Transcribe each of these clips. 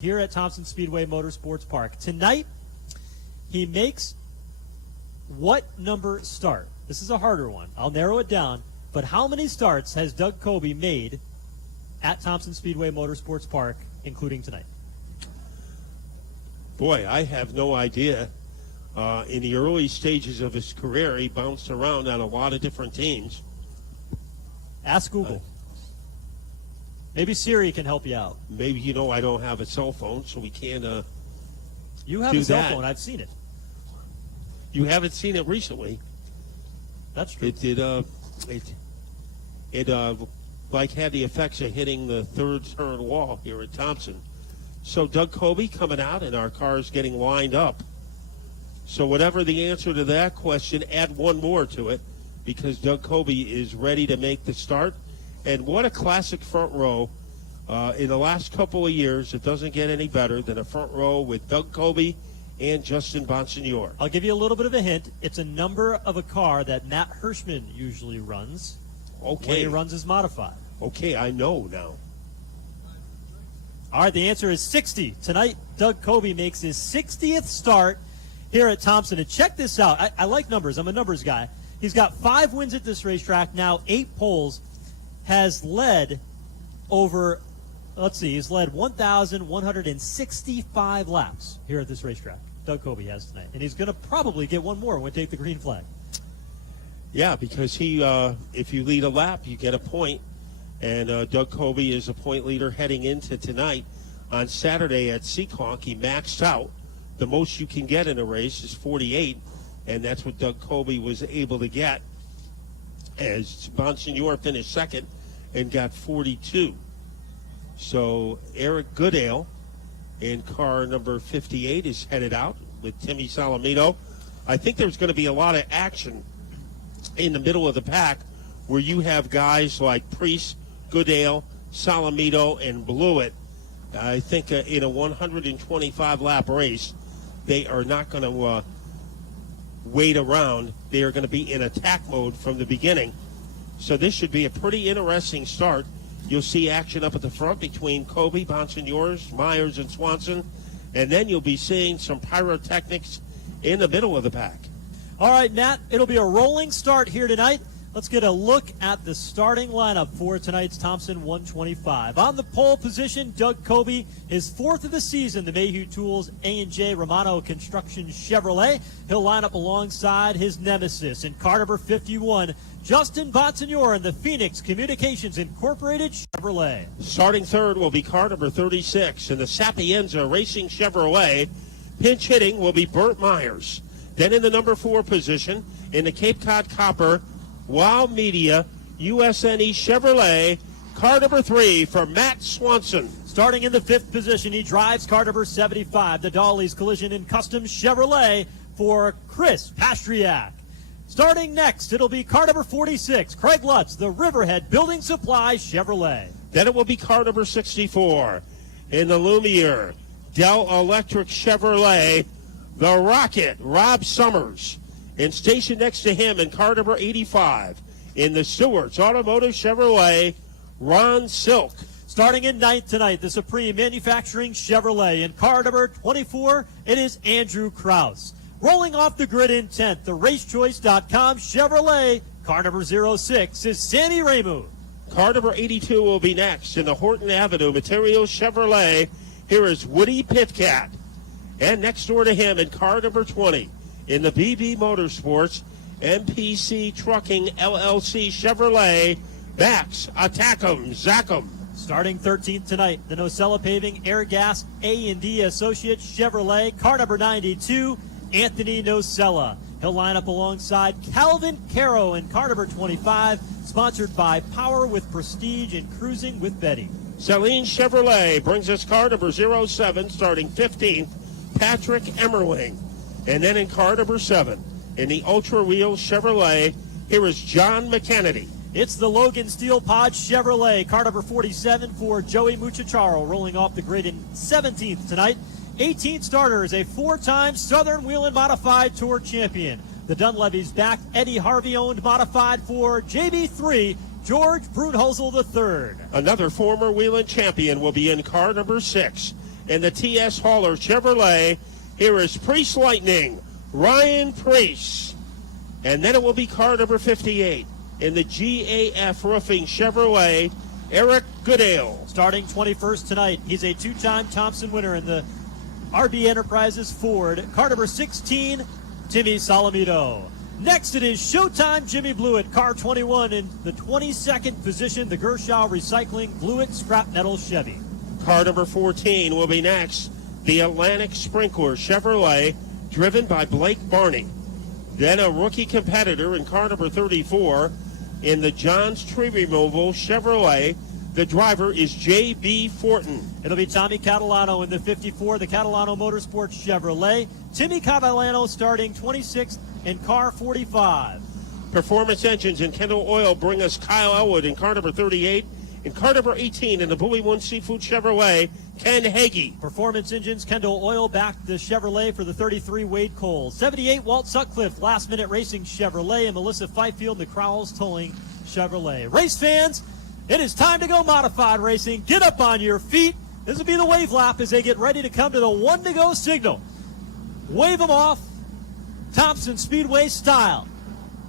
here at Thompson Speedway Motorsports Park. Tonight, he makes what number start? This is a harder one. I'll narrow it down. But how many starts has Doug Coby made at Thompson Speedway Motorsports Park, including tonight? Boy, I have no idea. In the early stages of his career, he bounced around on a lot of different teams. Ask Google. Maybe Siri can help you out. Maybe, I don't have a cell phone, so we can't You have do a cell that. phone. I've seen it. You haven't seen it recently. That's true. It like had the effects of hitting the third turn wall here at Thompson. So Doug Coby coming out, and our car's getting lined up. So whatever the answer to that question, add one more to it, because Doug Coby is ready to make the start. And what a classic front row. In the last couple of years, it doesn't get any better than a front row with Doug Coby and Justin Bonsignore. I'll give you a little bit of a hint. It's a number of a car that Matt Hirschman usually runs. Okay. When he runs his Modified. Okay, I know now. All right, the answer is 60. Tonight, Doug Coby makes his 60th start here at Thompson. And check this out. I like numbers. I'm a numbers guy. He's got 5 wins at this racetrack, now 8 poles. Has led over, he's led 1,165 laps here at this racetrack. Doug Coby has tonight. And he's going to probably get one more when we take the green flag. Yeah, because if you lead a lap, you get a point. And Doug Coby is a point leader heading into tonight. On Saturday at Seekonk, he maxed out. The most you can get in a race is 48, and that's what Doug Coby was able to get, as Bonsignore finished second and got 42. So Eric Goodale in car number 58 is headed out with Timmy Salamito. I think there's going to be a lot of action in the middle of the pack where you have guys like Priest, Goodale, Salamito, and Blewett. I think in a 125-lap race, they are not going to wait around. They are going to be in attack mode from the beginning. So this should be a pretty interesting start. You'll see action up at the front between Coby, Bonsignore, Myers, and Swanson. And then you'll be seeing some pyrotechnics in the middle of the pack. All right, Matt, it'll be a rolling start here tonight. Let's get a look at the starting lineup for tonight's Thompson 125. On the pole position, Doug Coby, his 4th of the season, the Mayhew Tools A&J Romano Construction Chevrolet. He'll line up alongside his nemesis in car number 51, Justin Bonsignore in the Phoenix Communications Incorporated Chevrolet. Starting third will be car number 36 in the Sapienza Racing Chevrolet. Pinch hitting will be Burt Myers. Then in the number 4 position, in the Cape Cod Copper Wow Media USNE Chevrolet, car number 3 for Matt Swanson. Starting in the 5th position, he drives car number 75, the Dolly's Collision and Custom Chevrolet for Chris Pastriak. Starting next, it'll be car number 46, Craig Lutz, the Riverhead Building Supply Chevrolet. Then it will be car number 64 in the Lumiere Dell Electric Chevrolet, the Rocket, Rob Summers. And stationed next to him in car number 85 in the Stewart's Automotive Chevrolet, Ron Silk. Starting in 9th tonight, the Supreme Manufacturing Chevrolet. In car number 24, it is Andrew Krause. Rolling off the grid in 10th, the RaceChoice.com Chevrolet. Car number 06 is Sammy Ramu. Car number 82 will be next in the Horton Avenue Materials Chevrolet. Here is Woody Pitcat. And next door to him in car number 20, in the BB Motorsports MPC Trucking LLC Chevrolet, Max Attack'em Zack'em. Starting 13th tonight, the Nocella Paving Air Gas A&D Associates Chevrolet, car number 92, Anthony Nocella. He'll line up alongside Calvin Caro in car number 25, sponsored by Power with Prestige and Cruising with Betty. Celine Chevrolet brings us car number 07, starting 15th, Patrick Emmerling. And then in car number 7, in the Ultra Wheels Chevrolet, here is John McKennedy. It's the Logan Steel Pod Chevrolet, car number 47 for Joey Muchacharo, rolling off the grid in 17th tonight. 18th starter is a 4-time Southern Whelen Modified Tour champion. The Dunleavy's back Eddie Harvey-owned Modified for JB3, George Brunhosel III. Another former Whelen champion will be in car number 6. in the TS Hauler Chevrolet. Here is Priest Lightning, Ryan Priest. And then it will be car number 58 in the GAF Roofing Chevrolet, Eric Goodale. Starting 21st tonight, he's a two-time Thompson winner in the RB Enterprises Ford. Car number 16, Timmy Salamito. Next it is Showtime Jimmy Blewett, car 21 in the 22nd position, the Gershaw Recycling Blewett Scrap Metal Chevy. Car number 14 will be next, the Atlantic Sprinkler Chevrolet, driven by Blake Barney. Then a rookie competitor in car number 34 in the Johns Tree Removal Chevrolet. The driver is J.B. Fortin. It'll be Tommy Catalano in the 54, the Catalano Motorsports Chevrolet. Timmy Catalano starting 26th in car 45. Performance Engines and Kendall Oil bring us Kyle Elwood in car number 38. In car number 18 in the Bowie One Seafood Chevrolet, Ken Hagee. Performance Engines, Kendall Oil backed the Chevrolet for the 33, Wade Cole. 78, Walt Sutcliffe, Last Minute Racing Chevrolet, and Melissa Fifield, McCrowell's Towing Chevrolet. Race fans, it is time to go modified racing. Get up on your feet. This will be the wave lap as they get ready to come to the one to go signal. Wave them off, Thompson Speedway style.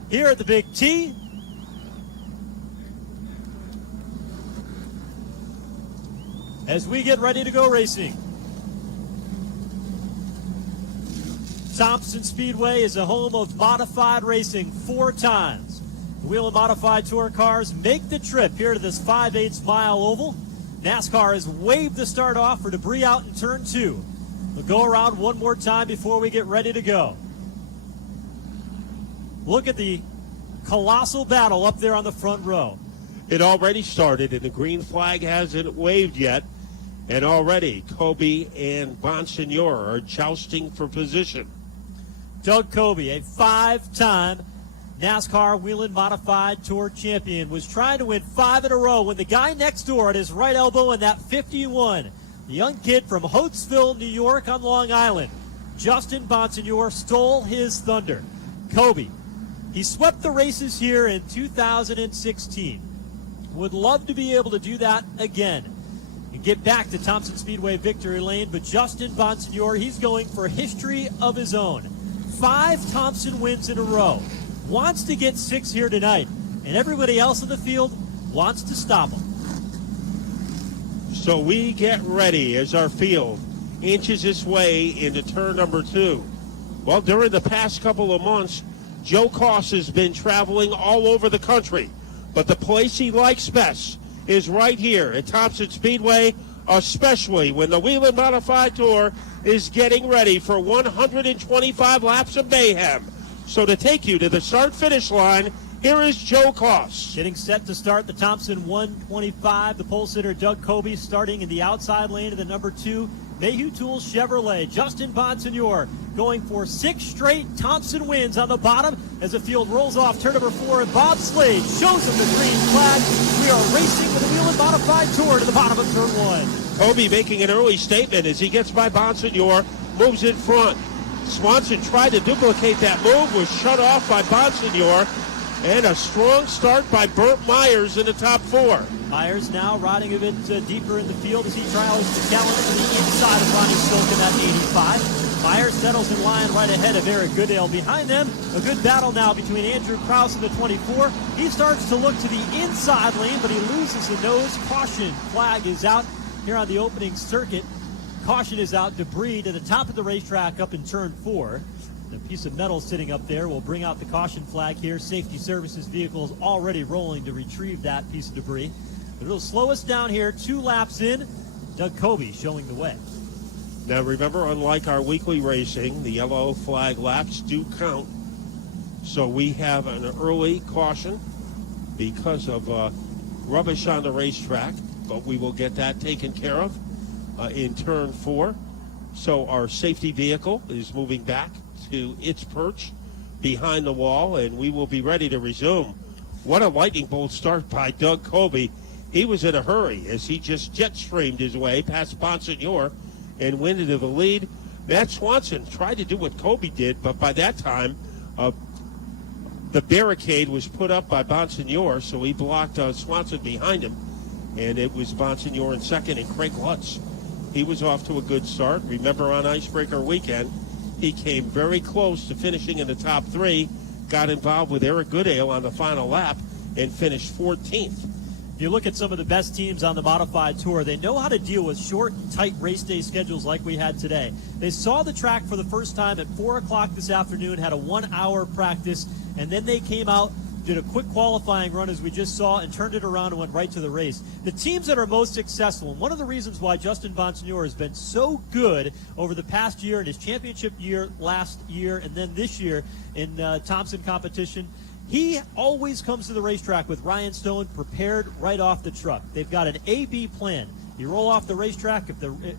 Here at the Big T. As we get ready to go racing. Thompson Speedway is a home of modified racing 4 times. The Whelen Modified Tour cars make the trip here to this 5/8 mile oval. NASCAR has waved the start off for debris out in turn 2. We'll go around one more time before we get ready to go. Look at the colossal battle up there on the front row. It already started, and the green flag hasn't waved yet. And already, Kobe and Bonsignor are jousting for position. Doug Kobe, a 5-time NASCAR Whelen Modified Tour champion, was trying to win 5 in a row when the guy next door at his right elbow in that 51, the young kid from Hopesville, New York on Long Island, Justin Bonsignor, stole his thunder. Kobe, he swept the races here in 2016. Would love to be able to do that again and get back to Thompson Speedway victory lane, but Justin Bonsignor, he's going for history of his own. 5 Thompson wins in a row. Wants to get 6 here tonight, and everybody else in the field wants to stop him. So we get ready as our field inches its way into turn number 2. Well, during the past couple of months, Joe Koss has been traveling all over the country, but the place he likes best is right here at Thompson Speedway, especially when the Whelen Modified Tour is getting ready for 125 laps of mayhem. So to take you to the start-finish line, here is Joe Koss. Getting set to start the Thompson 125, the pole sitter Doug Kobe starting in the outside lane of the number 2 Mayhew Tools Chevrolet. Justin Bonsignor going for 6 straight Thompson wins on the bottom as the field rolls off turn number 4, and Bob Slade shows him the green flag. We are racing with the Whelen Modified Tour to the bottom of turn 1. Kobe making an early statement as he gets by Bonsignor, moves in front. Swanson tried to duplicate that move, was shut off by Bonsignor, and a strong start by Burt Myers in the top 4. Myers now riding a bit deeper in the field as he tries to challenge to the inside of Ronnie Silk in that 85. Myers settles in line right ahead of Eric Goodale. Behind them, a good battle now between Andrew Krause and the 24. He starts to look to the inside lane, but he loses the nose. Caution flag is out here on the opening circuit. Caution is out. Debris to the top of the racetrack up in turn 4. The piece of metal sitting up there will bring out the caution flag here. Safety Services vehicles already rolling to retrieve that piece of debris. It'll slow us down here. 2 laps in. Doug Kobe showing the way. Now remember, unlike our weekly racing, the yellow flag laps do count. So we have an early caution because of rubbish on the racetrack, but we will get that taken care of in turn 4. So our safety vehicle is moving back to its perch behind the wall, and we will be ready to resume. What a lightning bolt start by Doug Kobe. He was in a hurry as he just jet streamed his way past Bonsignor and went into the lead. Matt Swanson tried to do what Kobe did, but by that time the barricade was put up by Bonsignor, so he blocked Swanson behind him, and it was Bonsignor in second and Craig Lutz he was off to a good start. Remember on Icebreaker Weekend, he came very close to finishing in the top 3, got involved with Eric Goodale on the final lap, and finished 14th. If you look at some of the best teams on the Modified Tour, they know how to deal with short, tight race day schedules like we had today. They saw the track for the first time at 4 o'clock this afternoon, had a 1-hour practice, and then they came out, did a quick qualifying run as we just saw, and turned it around and went right to the race. The teams that are most successful, and one of the reasons why Justin Bonsignore has been so good over the past year, in his championship year last year, and then this year in Thompson competition, he always comes to the racetrack with Ryan Stone prepared right off the truck. They've got an A-B plan. You roll off the racetrack,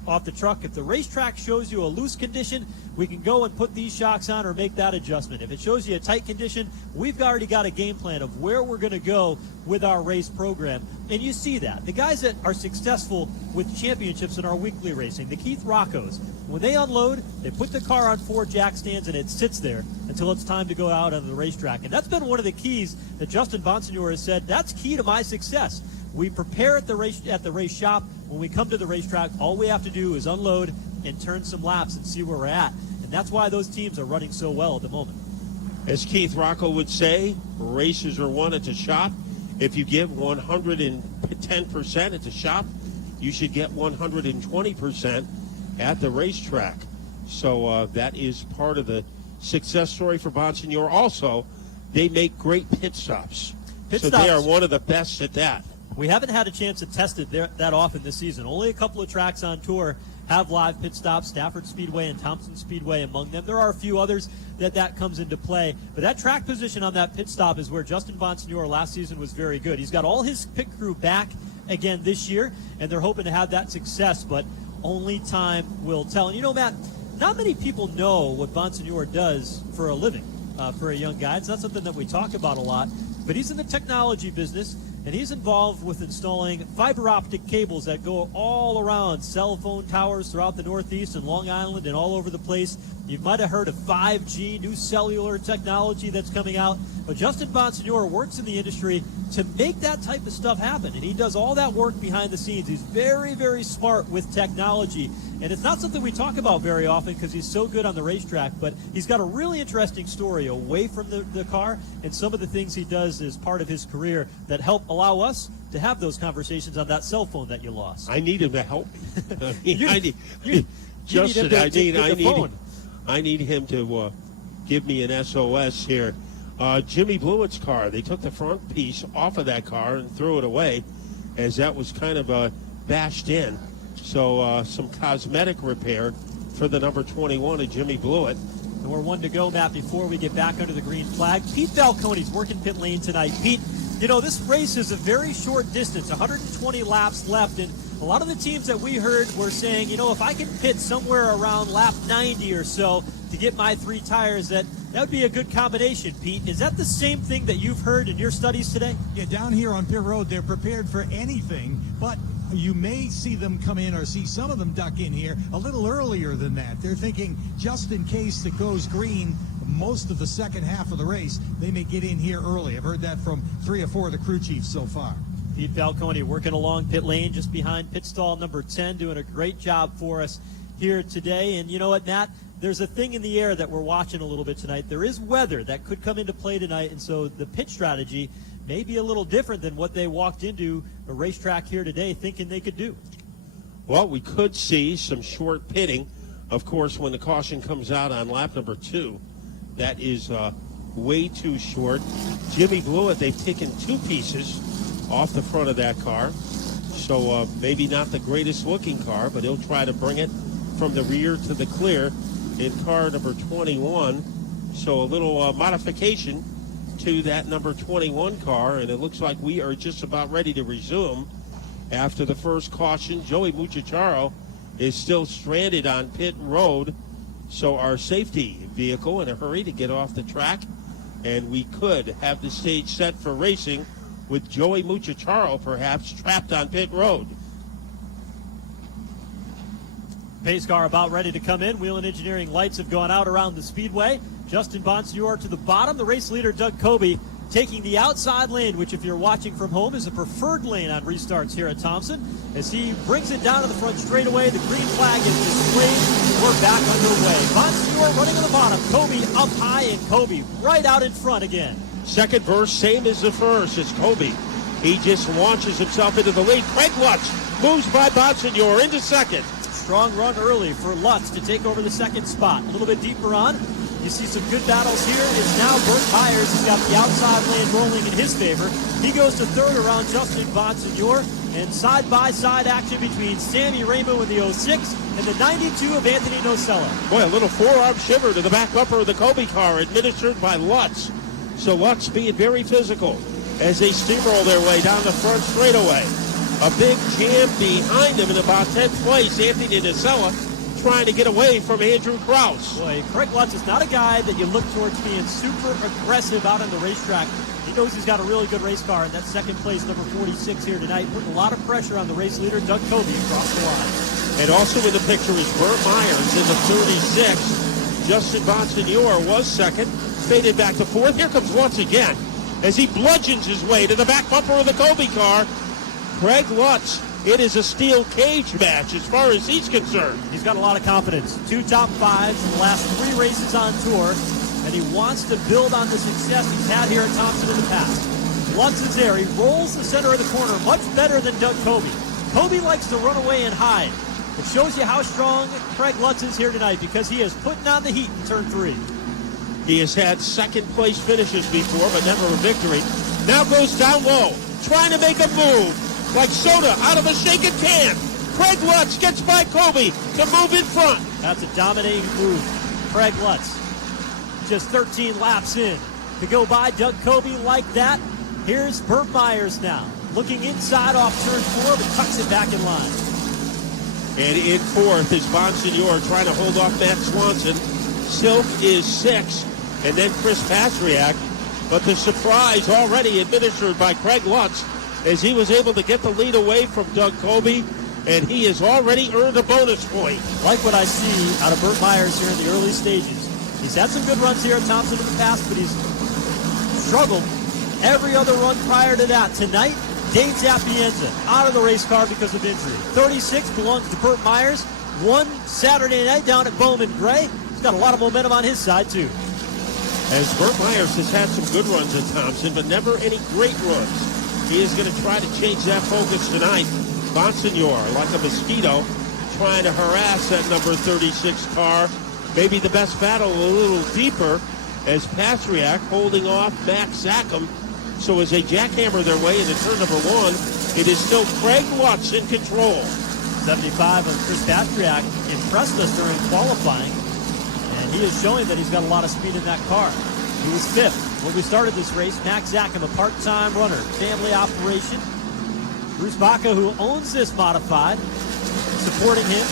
off the truck. If the racetrack shows you a loose condition, we can go and put these shocks on or make that adjustment. If it shows you a tight condition, we've already got a game plan of where we're going to go with our race program. And you see that. The guys that are successful with championships in our weekly racing, the Keith Roccos, when they unload, they put the car on 4 jack stands and it sits there until it's time to go out on the racetrack. And that's been one of the keys that Justin Bonsignore has said, that's key to my success. We prepare at the race shop. When we come to the racetrack, all we have to do is unload and turn some laps and see where we're at. And that's why those teams are running so well at the moment. As Keith Rocco would say, races are won at the shop. If you give 110% at the shop, you should get 120% at the racetrack. So that is part of the success story for Bonsignore. Also, they make great pit stops. They are one of the best at that. We haven't had a chance to test it that often this season. Only a couple of tracks on tour have live pit stops, Stafford Speedway and Thompson Speedway among them. There are a few others that comes into play. But that track position on that pit stop is where Justin Bonsignore last season was very good. He's got all his pit crew back again this year, and they're hoping to have that success, but only time will tell. And you know, Matt, not many people know what Bonsignore does for a living for a young guy. It's not something that we talk about a lot, but he's in the technology business. And he's involved with installing fiber optic cables that go all around cell phone towers throughout the Northeast and Long Island and all over the place. You might have heard of 5G, new cellular technology that's coming out. But Justin Bonsignore works in the industry to make that type of stuff happen. And he does all that work behind the scenes. He's very, very smart with technology. And it's not something we talk about very often because he's so good on the racetrack. But he's got a really interesting story away from the car and some of the things he does as part of his career that help allow us to have those conversations on that cell phone that you lost. I need him to help me. I need him to give me an SOS here. Jimmy Blewett's car, they took the front piece off of that car and threw it away as that was kind of bashed in. So some cosmetic repair for the number 21 of Jimmy Blewett. And we're 1 to go, Matt, before we get back under the green flag. Pete Falcone's working pit lane tonight. Pete, you know, this race is a very short distance, 120 laps left, and a lot of the teams that we heard were saying, you know, if I can pit somewhere around lap 90 or so to get my 3 tires, that would be a good combination, Pete. Is that the same thing that you've heard in your studies today? Yeah, down here on pit road, they're prepared for anything, but you may see them come in or see some of them duck in here a little earlier than that. They're thinking just in case it goes green most of the second half of the race, they may get in here early. I've heard that from 3 or 4 of the crew chiefs so far. Pete Falcone working along pit lane just behind pit stall number 10, doing a great job for us here today. And you know what, Matt? There's a thing in the air that we're watching a little bit tonight. There is weather that could come into play tonight, and so the pit strategy may be a little different than what they walked into a racetrack here today thinking they could do. Well, we could see some short pitting. Of course, when the caution comes out on lap number 2, that is way too short. Jimmy Blewett, they've taken 2 pieces off the front of that car. So maybe not the greatest looking car, but he'll try to bring it from the rear to the clear in car number 21. So a little modification to that number 21 car, and it looks like we are just about ready to resume after the first caution. Joey Muchacharo is still stranded on pit road, so our safety vehicle in a hurry to get off the track, and we could have the stage set for racing with Joey Muchacharo perhaps trapped on pit road. Pace car about ready to come in. Whelen Engineering lights have gone out around the speedway. Justin Bonsignore to the bottom. The race leader, Doug Kobe, taking the outside lane, which if you're watching from home is a preferred lane on restarts here at Thompson. As he brings it down to the front straightaway, the green flag is displayed. We're back underway. Bonsignor running on the bottom. Kobe up high, and Kobe right out in front again. Second verse, same as the first. It's Kobe. He just launches himself into the lead. Craig Lutz moves by Bonsignor into second. Strong run early for Lutz to take over the second spot. A little bit deeper on. You see some good battles here. It's now Burt Myers who's got the outside lane rolling in his favor. He goes to third around Justin Bonsignor. And side-by-side action between Sammy Rainbow in the 06 and the 92 of Anthony Nocella. Boy, a little forearm shiver to the back bumper of the Kobe car administered by Lutz. So Lutz being very physical as they steamroll their way down the front straightaway. A big jam behind him in about 10th place. Anthony Nocella trying to get away from Andrew Krause. Boy, Craig Lutz is not a guy that you look towards being super aggressive out on the racetrack. He knows he's got a really good race car, and that's second place, number 46 here tonight, putting a lot of pressure on the race leader, Doug Kobe, across the line. And also in the picture is Burt Myers in the 36. Justin Bonsignor was second, faded back to fourth. Here comes Lutz again as he bludgeons his way to the back bumper of the Kobe car. Craig Lutz, it is a steel cage match as far as he's concerned. He's got a lot of confidence. 2 top 5s in the last 3 races on tour, and he wants to build on the success he's had here at Thompson in the past. Lutz is there. He rolls the center of the corner much better than Doug Kobe. Kobe likes to run away and hide. It shows you how strong Craig Lutz is here tonight because he is putting on the heat in turn 3. He has had second place finishes before, but never a victory. Now goes down low, trying to make a move. Like soda out of a shaken can. Craig Lutz gets by Kobe to move in front. That's a dominating move. Craig Lutz, just 13 laps in to go by Doug Kobe like that. Here's Burt Myers now, looking inside off turn 4, but tucks it back in line. And in fourth is Bonsignor trying to hold off Matt Swanson. Silk is 6, and then Chris Pastriak. But the surprise already administered by Craig Lutz as he was able to get the lead away from Doug Kobe, and he has already earned a bonus point. Like what I see out of Burt Myers here in the early stages. He's had some good runs here at Thompson in the past, but he's struggled every other run prior to that. Tonight, Dave Zapienza out of the race car because of injury. 36 belongs to Burt Myers. Won Saturday night down at Bowman Gray. He's got a lot of momentum on his side, too. As Burt Myers has had some good runs at Thompson, but never any great runs. He is going to try to change that focus tonight. Bonsignor, like a mosquito, trying to harass that number 36 car. Maybe the best battle a little deeper as Pastriak holding off Max Zackham. So as they jackhammer their way into turn number 1, it is still Craig Lutz in control. 75 of Chris Pastriak impressed us during qualifying, and he is showing that he's got a lot of speed in that car. He was 5th when we started this race. Max Zackham, a part-time runner, family operation. Bruce Baca, who owns this Modified, supporting him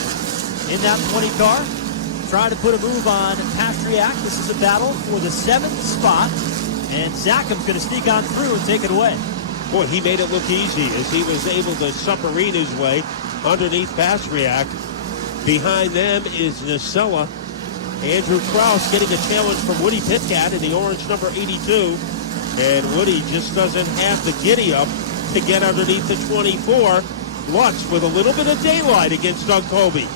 in that 20 car, trying to put a move on Pastriak. This is a battle for the 7th spot, and Zackham's going to sneak on through and take it away. Boy, he made it look easy as he was able to submarine his way underneath Pastriak. Behind them is Nocella. Andrew Krause getting a challenge from Woody Pitkat in the orange number 82. And Woody just doesn't have the giddy up to get underneath the 24. Lutz with a little bit of daylight against Doug Kobe.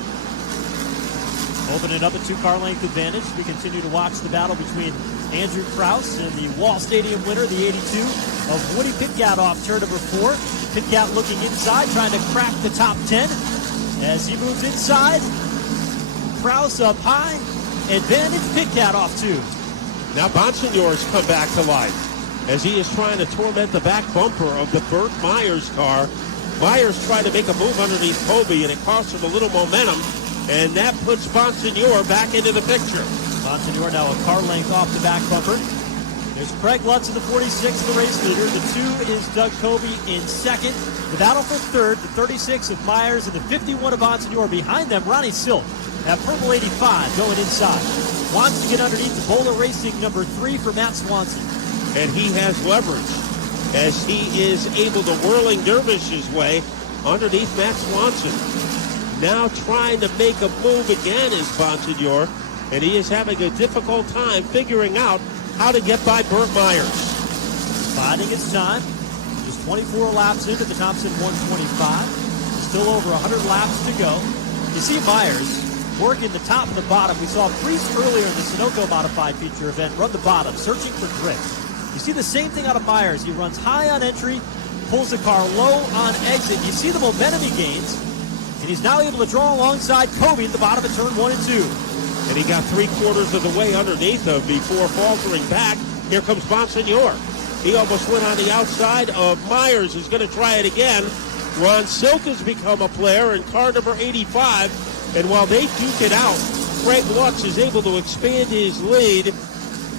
Opening up a 2-car length advantage. We continue to watch the battle between Andrew Krause and the Wall Stadium winner, the 82 of Woody Pitkat off turn number 4. Pitkat looking inside, trying to crack the top 10. As he moves inside, Krause up high. Advantage Pitkat off 2. Now Bonsignor's come back to life as he is trying to torment the back bumper of the Burt Myers car. Myers trying to make a move underneath Kobe, and it costs him a little momentum, and that puts Bonsignor back into the picture. Bonsignor now a car length off the back bumper. There's Craig Lutz in the 46, the race leader. The 2 is Doug Kobe in second. The battle for third, the 36 of Myers and the 51 of Bonsignor. Behind them, Ronnie Silk. That purple 85 going inside. Wants to get underneath the Bowler Racing number 3 for Matt Swanson. And he has leverage as he is able to whirling dervish his way underneath Matt Swanson. Now trying to make a move again is Bonsignor, and he is having a difficult time figuring out how to get by Burt Myers. biding his time. Just 24 laps into the Thompson 125. Still over 100 laps to go. You see Myers working the top and the bottom. We saw Priest earlier in the Sunoco Modified feature event run the bottom, searching for drift. You see the same thing out of Myers. He runs high on entry, pulls the car low on exit. You see the momentum he gains, and he's now able to draw alongside Kobe at the bottom of turn 1 and 2. And he got 3/4 of the way underneath him before faltering back. Here comes Bonsignor. He almost went on the outside of Myers. He's going to try it again. Ron Silk has become a player in car number 85. And while they duke it out, Craig Lutz is able to expand his lead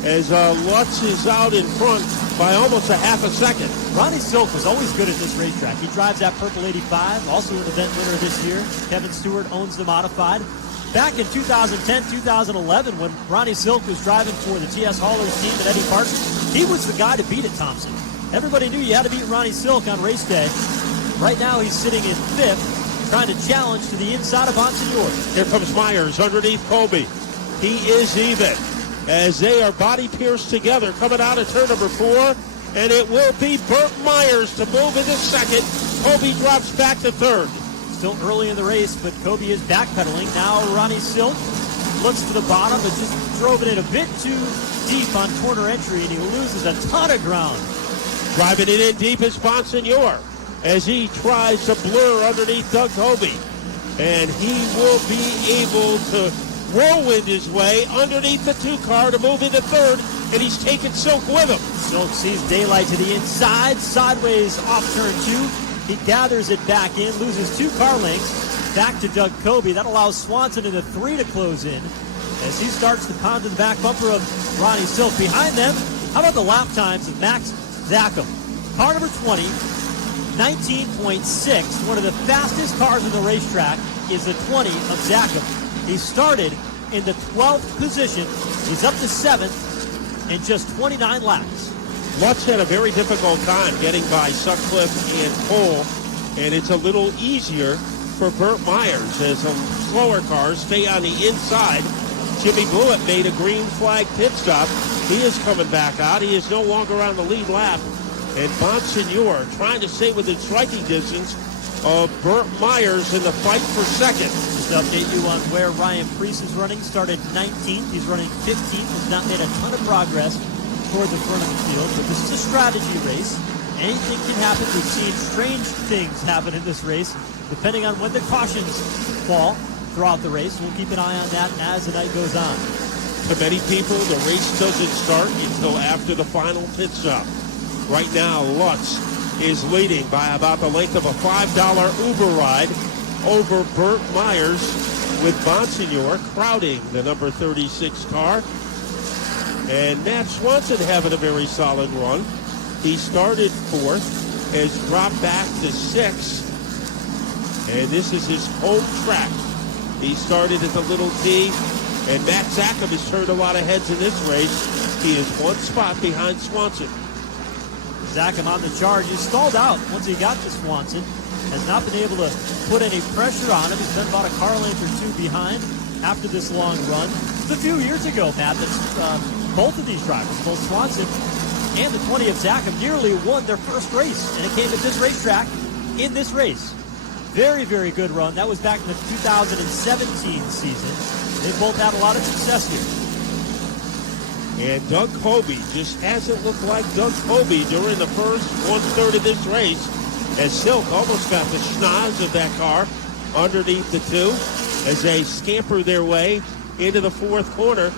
as Lutz is out in front by almost a half a second. Ronnie Silk was always good at this racetrack. He drives that purple 85, also an event winner this year. Kevin Stewart owns the Modified. Back in 2010, 2011, when Ronnie Silk was driving for the TS Haulers team and Eddie Parsons, he was the guy to beat at Thompson. Everybody knew you had to beat Ronnie Silk on race day. Right now, he's sitting in 5th, trying to challenge to the inside of Bonsignor. Here comes Myers underneath Colby. He is even as they are body pierced together coming out of turn number 4. And it will be Burt Myers to move into second. Colby drops back to third. Still early in the race, but Kobe is backpedaling. Now Ronnie Silk looks to the bottom, but just drove it in a bit too deep on corner entry, and he loses a ton of ground. Driving it in deep is Bonsignor as he tries to blur underneath Doug Kobe. And he will be able to whirlwind his way underneath the 2 car to move into third, and he's taking Silk with him. Silk sees daylight to the inside, sideways off turn 2. He gathers it back in, loses 2 car lengths, back to Doug Kobe. That allows Swanson into 3 to close in as he starts to pound to the back bumper of Ronnie Silk. Behind them, how about the lap times of Max Zachem? Car number 20, 19.6. One of the fastest cars in the racetrack is the 20 of Zachem. He started in the 12th position. He's up to 7th in just 29 laps. Lutz had a very difficult time getting by Sutcliffe and Cole, and it's a little easier for Burt Myers as the slower cars stay on the inside. Jimmy Blewett made a green flag pit stop. He is coming back out. He is no longer on the lead lap. And Bonsignor trying to stay within striking distance of Burt Myers in the fight for second. Just to update you on where Ryan Priest is running. Started 19th. He's running 15th. Has not made a ton of progress toward the front of the field. But this is a strategy race. Anything can happen. We've seen strange things happen in this race, depending on when the cautions fall throughout the race. We'll keep an eye on that as the night goes on. To many people, the race doesn't start until after the final pit stop. Right now, Lutz is leading by about the length of a $5 Uber ride over Burt Myers, with Bonsignor crowding the number 36 car. And Matt Swanson having a very solid run. He started 4th, has dropped back to 6th, and this is his home track. He started at the Little T, and Matt Zachem has turned a lot of heads in this race. He is 1 spot behind Swanson. Zachem on the charge. He stalled out once he got to Swanson. Has not been able to put any pressure on him. He's been about a car length or 2 behind after this long run. It was a few years ago, Matt, that both of these drivers, both Swanson and the 20 of Zachem, nearly won their first race, and it came at this racetrack in this race. Very, very good run. That was back in the 2017 season. They both had a lot of success here. And Doug Kobe just hasn't looked like Doug Kobe during the first 1/3 of this race, as Silk almost got the schnoz of that car underneath the 2 as they scamper their way into the 4th corner.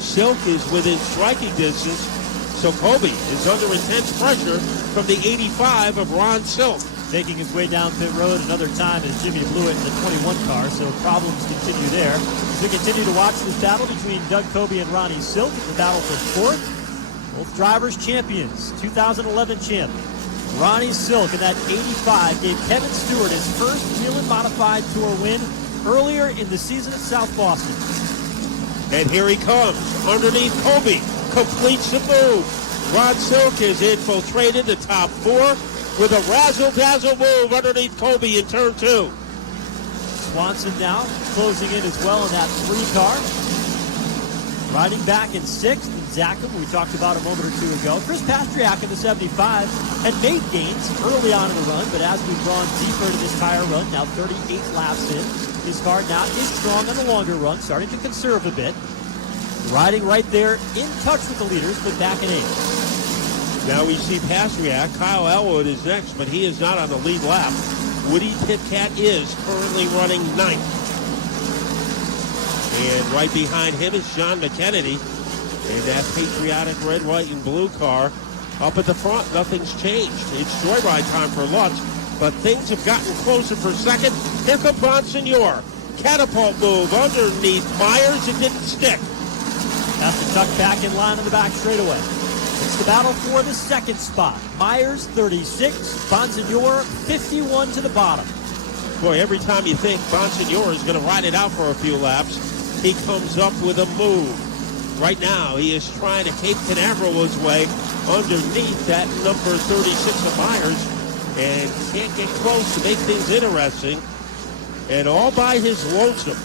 Silk is within striking distance, so Kobe is under intense pressure from the 85 of Ron Silk. Making his way down pit road another time is Jimmy Blewett in the 21 car, so problems continue there. As we continue to watch this battle between Doug Kobe and Ronnie Silk, the battle for 4th. Both drivers champions, 2011 champ. Ronnie Silk in that 85 gave Kevin Stewart his first Whelen Modified Tour win earlier in the season at South Boston. And here he comes underneath Kobe, completes the move. Ron Silk has infiltrated the top 4 with a razzle-dazzle move underneath Kobe in turn 2. Swanson now closing in as well in that 3 car. Riding back in 6th, Zachem, we talked about a moment or two ago. Chris Pastriak in the 75 had made gains early on in the run, but as we've gone deeper into this tire run, now 38 laps in, his car now is strong on the longer run, starting to conserve a bit. Riding right there, in touch with the leaders, but back in 8th. Now we see Pastriak. Kyle Elwood is next, but he is not on the lead lap. Woody Pitcat is currently running 9th. And right behind him is John McKennedy. And that patriotic red, white, and blue car up at the front. Nothing's changed. It's joyride time for Lutz, but things have gotten closer for second. Here comes Bonsignor. Catapult move underneath Myers. It didn't stick. Has to tuck back in line on the back straightaway. It's the battle for the second spot. Myers, 36. Bonsignor, 51 to the bottom. Boy, every time you think Bonsignor is going to ride it out for a few laps, he comes up with a move. Right now, he is trying to Cape Canaveral his way underneath that number 36 of Myers and can't get close to make things interesting. And all by his lonesome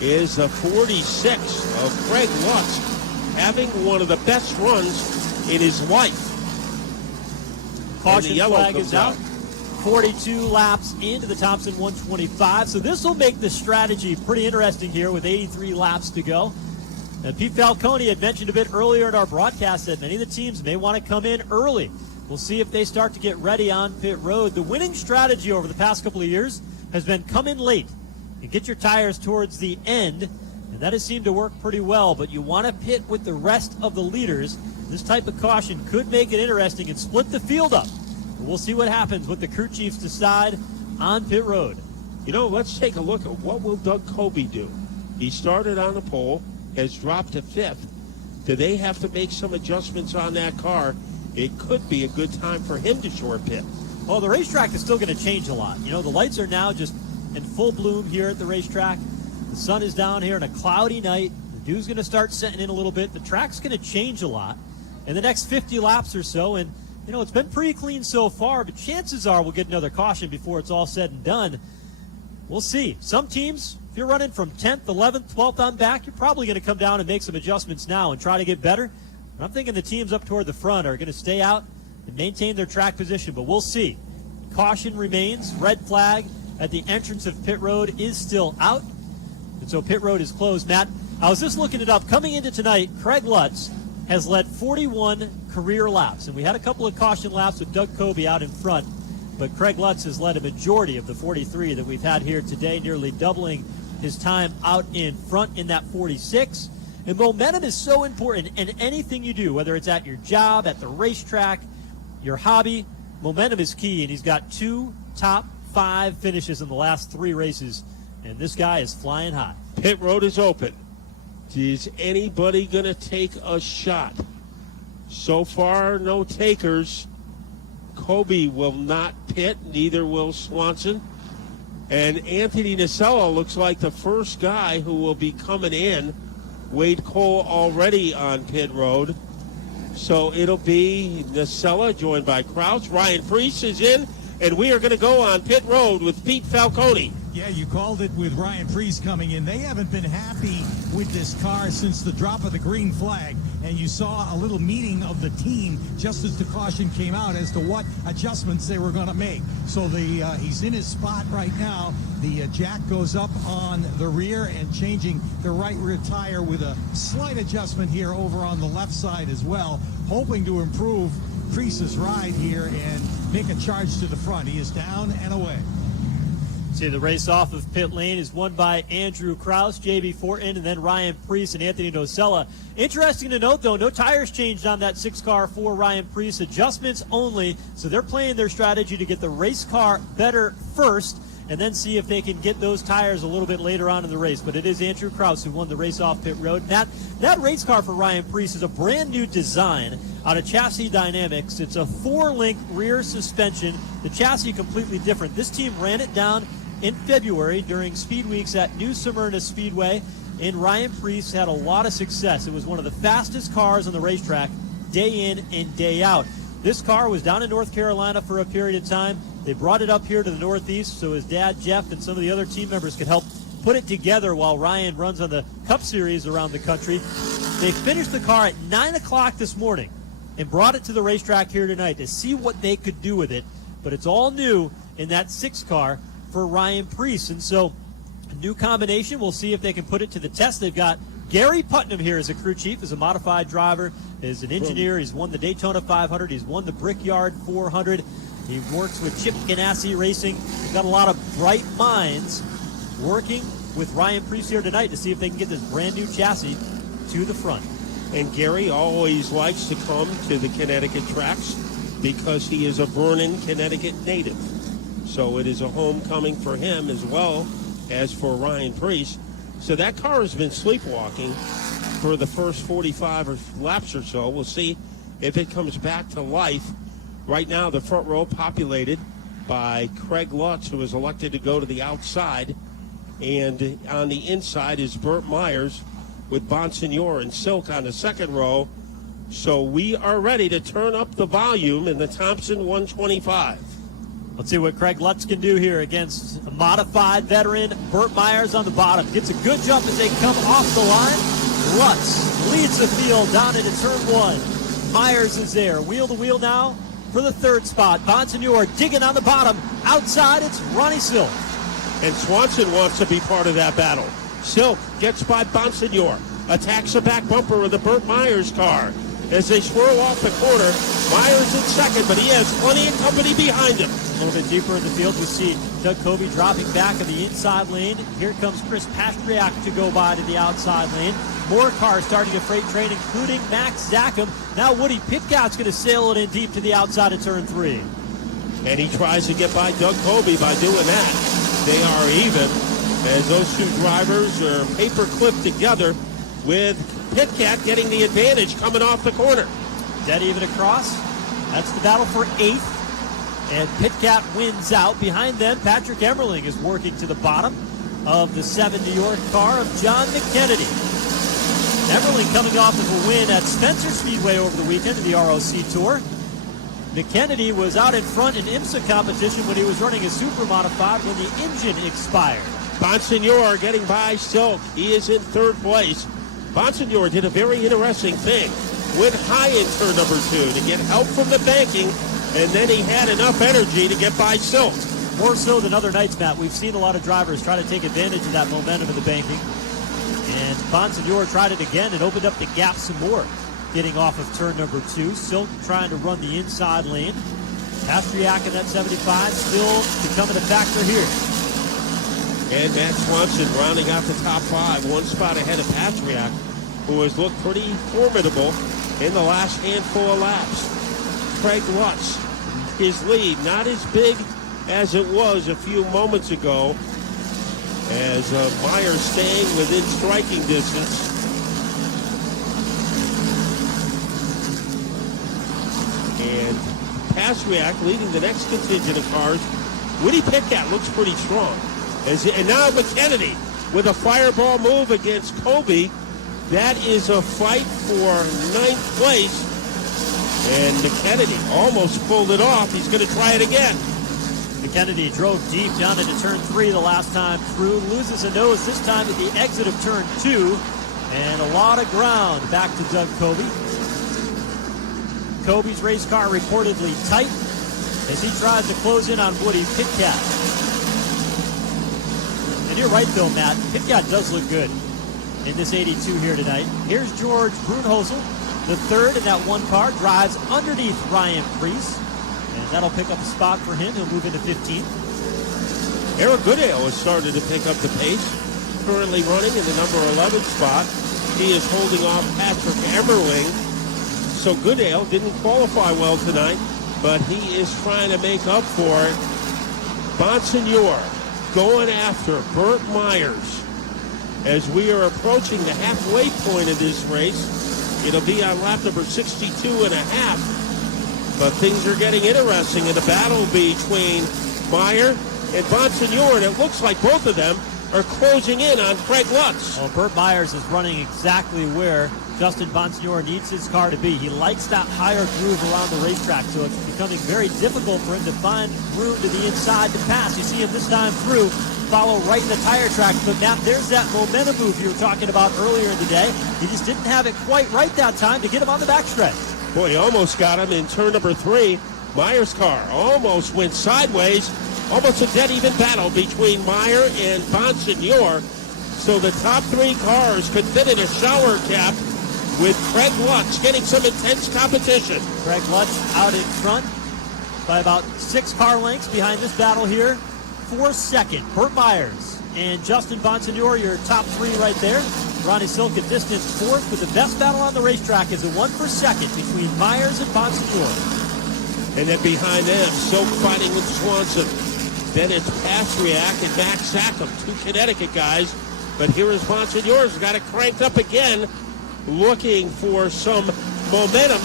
is the 46 of Craig Lutz, having one of the best runs in his life. Caution flag is out. 42 laps into the Thompson 125. So this will make the strategy pretty interesting here with 83 laps to go. And Pete Falcone had mentioned a bit earlier in our broadcast that many of the teams may want to come in early. We'll see if they start to get ready on pit road. The winning strategy over the past couple of years has been come in late and get your tires towards the end. And that has seemed to work pretty well. But you want to pit with the rest of the leaders. This type of caution could make it interesting and split the field up. We'll see what happens, what the crew chiefs decide on pit road. You know, let's take a look at what will Doug Coby do. He started on the pole, has dropped to 5th. Do they have to make some adjustments on that car? It could be a good time for him to short pit. Well, the racetrack is still going to change a lot. You know, the lights are now just in full bloom here at the racetrack. The sun is down here on a cloudy night. The dew's going to start setting in a little bit. The track's going to change a lot in the next 50 laps or so. And you know, it's been pretty clean so far, but chances are we'll get another caution before it's all said and done. We'll see. Some teams, if you're running from 10th, 11th, 12th on back, you're probably going to come down and make some adjustments now and try to get better. But I'm thinking the teams up toward the front are going to stay out and maintain their track position, but we'll see. Caution remains. Red flag at the entrance of pit road is still out, and so pit road is closed. Matt, I was just looking it up. Coming into tonight, Craig Lutz has led 41 career laps, and we had a couple of caution laps with Doug Coby out in front, but Craig Lutz has led a majority of the 43 that we've had here today, nearly doubling his time out in front in that 46. And momentum is so important in anything you do, whether it's at your job, at the racetrack, your hobby. Momentum is key, and he's got 2 top 5 finishes in the last 3 races, and this guy is flying high. Pit road is open. Is anybody going to take a shot? So far, no takers. Coby will not pit, neither will Swanson. And Anthony Nacella looks like the first guy who will be coming in. Wade Cole already on pit road. So it'll be Nacella joined by Crouch. Ryan Preece is in, and we are going to go on pit road with Pete Falcone. Yeah, you called it with Ryan Preece coming in. They haven't been happy with this car since the drop of the green flag. And you saw a little meeting of the team just as the caution came out as to what adjustments they were going to make. So he's in his spot right now. The jack goes up on the rear and changing the right rear tire with a slight adjustment here over on the left side as well, hoping to improve Preece's ride here and make a charge to the front. He is down and away. See, the race off of pit lane is won by Andrew Krause, J.B. Fortin, and then Ryan Preece and Anthony Nocella. Interesting to note, though, no tires changed on that 6 car for Ryan Preece. Adjustments only, so they're playing their strategy to get the race car better first and then see if they can get those tires a little bit later on in the race. But it is Andrew Krause who won the race off pit road. That race car for Ryan Preece is a brand new design out of Chassis Dynamics. It's a 4-link rear suspension. The chassis completely different. This team ran it down in February during Speed Weeks at New Smyrna Speedway, and Ryan Preece had a lot of success. It was one of the fastest cars on the racetrack day in and day out. This car was down in North Carolina for a period of time. They brought it up here to the Northeast so his dad, Jeff, and some of the other team members could help put it together while Ryan runs on the Cup Series around the country. They finished the car at 9 o'clock this morning and brought it to the racetrack here tonight to see what they could do with it. But it's all new in that 6 car for Ryan Preece. And so a new combination. We'll see if they can put it to the test. They've got Gary Putnam here as a crew chief, as a modified driver, as an engineer. He's won the Daytona 500. He's won the Brickyard 400. He works with Chip Ganassi Racing. We've got a lot of bright minds working with Ryan Preece here tonight to see if they can get this brand new chassis to the front. And Gary always likes to come to the Connecticut tracks because he is a Vernon, Connecticut native. So it is a homecoming for him as well as for Ryan Preece. So that car has been sleepwalking for the first 45 laps or so. We'll see if it comes back to life. Right now, the front row populated by Craig Lutz, who is elected to go to the outside. And on the inside is Burt Myers with Bonsignor and Silk on the second row. So we are ready to turn up the volume in the Thompson 125. Let's see what Craig Lutz can do here against a modified veteran. Burt Myers on the bottom. Gets a good jump as they come off the line. Lutz leads the field down into turn 1. Myers is there. Wheel to wheel now for the 3rd spot. Bonsignor digging on the bottom. Outside, it's Ronnie Silk. And Swanson wants to be part of that battle. Silk gets by Bonsignor. Attacks the back bumper of the Burt Myers car. As they swirl off the corner, Myers in second, but he has plenty of company behind him. A little bit deeper in the field, we see Doug Covey dropping back in the inside lane. Here comes Chris Pastriak to go by to the outside lane. More cars starting a freight train, including Max Zackham. Now Woody Pitcock's going to sail it in deep to the outside of turn 3. And he tries to get by Doug Covey by doing that. They are even, as those two drivers are paper clipped together, with Pitcock getting the advantage coming off the corner. Dead even across. That's the battle for 8th. And Pitcock wins out. Behind them, Patrick Emmerling is working to the bottom of the 7 New York car of John McKennedy. Emmerling coming off of a win at Spencer Speedway over the weekend in the ROC Tour. McKennedy was out in front in IMSA competition when he was running a super modified when the engine expired. Bonsignor getting by Silk. He is in 3rd place. Bonsignor did a very interesting thing. Went high in turn number 2 to get help from the banking, and then he had enough energy to get by Silk. More so than other nights, Matt. We've seen a lot of drivers try to take advantage of that momentum of the banking. And Bonsignor tried it again and opened up the gap some more, getting off of turn number 2. Silk trying to run the inside lane. Pastriak in that 75 still becoming a factor here. And Matt Swanson rounding out the top 5, 1 spot ahead of Pastriak, who has looked pretty formidable in the last handful of laps. Craig Lutz, his lead not as big as it was a few moments ago, as Myers staying within striking distance. And Pastriak leading the next contingent of cars. Woody Pitcock looks pretty strong. And now McKennedy with a fireball move against Covey. That is a fight for 9th place. And McKennedy almost pulled it off. He's going to try it again. McKennedy drove deep down into turn 3 the last time through. Loses a nose this time at the exit of turn 2. And a lot of ground back to Doug Covey. Covey's race car reportedly tight as he tries to close in on Woody Pitcock. And you're right, though, Matt. Pitcock does look good in this 82 here tonight. Here's George Brunhosel, the 3rd in that 1 car, drives underneath Ryan Preece. And that'll pick up a spot for him. He'll move into 15th. Eric Goodale has started to pick up the pace. Currently running in the number 11 spot. He is holding off Patrick Emmerling. So Goodale didn't qualify well tonight, but he is trying to make up for it. Bonsignor going after Burt Myers. As we are approaching the halfway point of this race, it'll be on lap number 62 and a half. But things are getting interesting in the battle between Meyer and Bonsignor, and it looks like both of them are closing in on Craig Lutz. Well, Burt Myers is running exactly where Justin Bonsignore needs his car to be. He likes that higher groove around the racetrack, so it's becoming very difficult for him to find room to the inside to pass. You see him this time through, follow right in the tire track. But Matt, there's that momentum move you were talking about earlier in the day. He just didn't have it quite right that time to get him on the backstretch. Boy, he almost got him in turn number 3. Meyer's car almost went sideways. Almost a dead-even battle between Meyer and Bonsignore. So the top 3 cars could fit in a shower cap with Craig Lutz getting some intense competition. Craig Lutz out in front by about 6 car lengths behind this battle here. For second, Burt Myers and Justin Bonsignore, your top 3 right there. Ronnie Silk a distant 4th, but the best battle on the racetrack is a 1 for second between Myers and Bonsignore. And then behind them, Silk fighting with Swanson. Then it's Pastriak and Max Sackham, 2 Connecticut guys. But here is Bonsignore's got it cranked up again, looking for some momentum.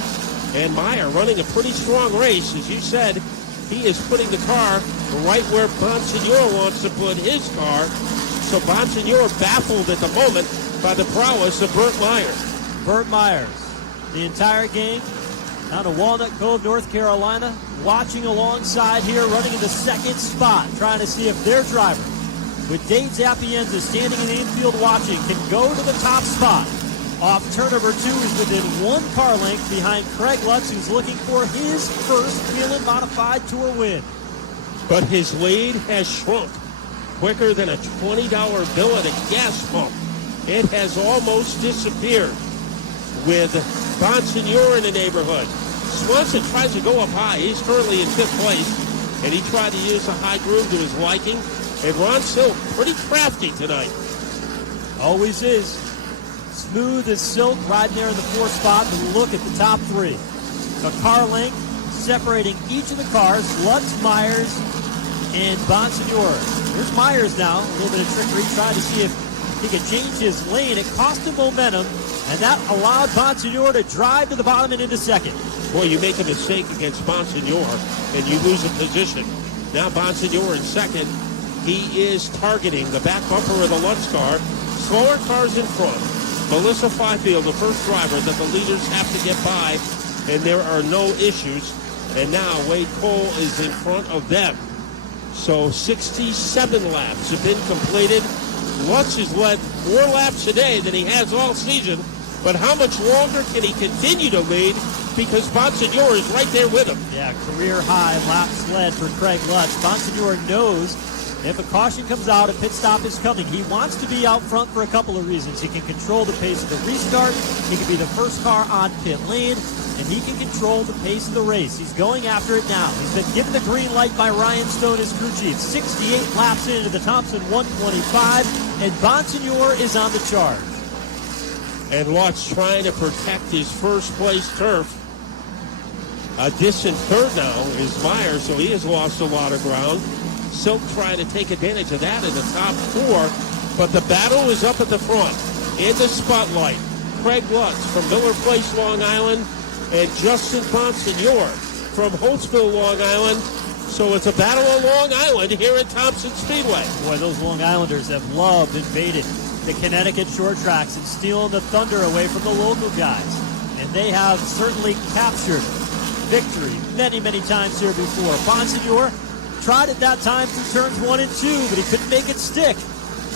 And Meyer running a pretty strong race. As you said, he is putting the car right where Bonsignore wants to put his car. So Bonsignore baffled at the moment by the prowess of Burt Myers. Burt Myers, the entire game down to Walnut Cove, North Carolina, watching alongside here, running in the second spot, trying to see if their driver, with Dave Zappienza standing in the infield watching, can go to the top spot. Off turn number 2 is within 1 car length behind Craig Lutz, who's looking for his first Whelen Modified Tour win. But his lead has shrunk quicker than a $20 bill at a gas pump. It has almost disappeared with Bonsignore in the neighborhood. Swanson tries to go up high. He's currently in 5th place, and he tried to use a high groove to his liking. And Ron Silk, pretty crafty tonight. Always is. Smooth as silk, riding there in the 4th spot. And look at the top 3. A car length separating each of the cars. Lutz, Myers, and Bonsignore. Here's Myers now. A little bit of trickery, trying to see if he could change his lane. It cost him momentum, and that allowed Bonsignore to drive to the bottom and into second. Boy, you make a mistake against Bonsignore, and you lose a position. Now Bonsignore in second. He is targeting the back bumper of the Lutz car. Slower cars in front. Melissa Fifield, the first driver that the leaders have to get by, and there are no issues. And now Wade Cole is in front of them. So 67 laps have been completed. Lutz has led 4 laps today than he has all season. But how much longer can he continue to lead? Because Bonsignore is right there with him. Yeah, career high laps led for Craig Lutz. Bonsignore knows if a caution comes out, a pit stop is coming. He wants to be out front for a couple of reasons. He can control the pace of the restart. He can be the first car on pit lane. And he can control the pace of the race. He's going after it now. He's been given the green light by Ryan Stone, his crew chief. 68 laps into the Thompson 125, and Bonsignore is on the charge. And Lutz trying to protect his first place turf. A distant third now is Meyer, so he has lost a lot of ground. Silk trying to take advantage of that in the top 4, but the battle is up at the front. In the spotlight, Craig Lutz from Miller Place, Long Island, and Justin Bonsignore from Holtzville, Long Island. So it's a battle on Long Island here at Thompson Speedway. Boy, those Long Islanders have loved invaded the Connecticut short tracks and stealing the thunder away from the local guys. And they have certainly captured victory many, many times here before. Bonsignore tried it that time through turns 1 and 2, but he couldn't make it stick.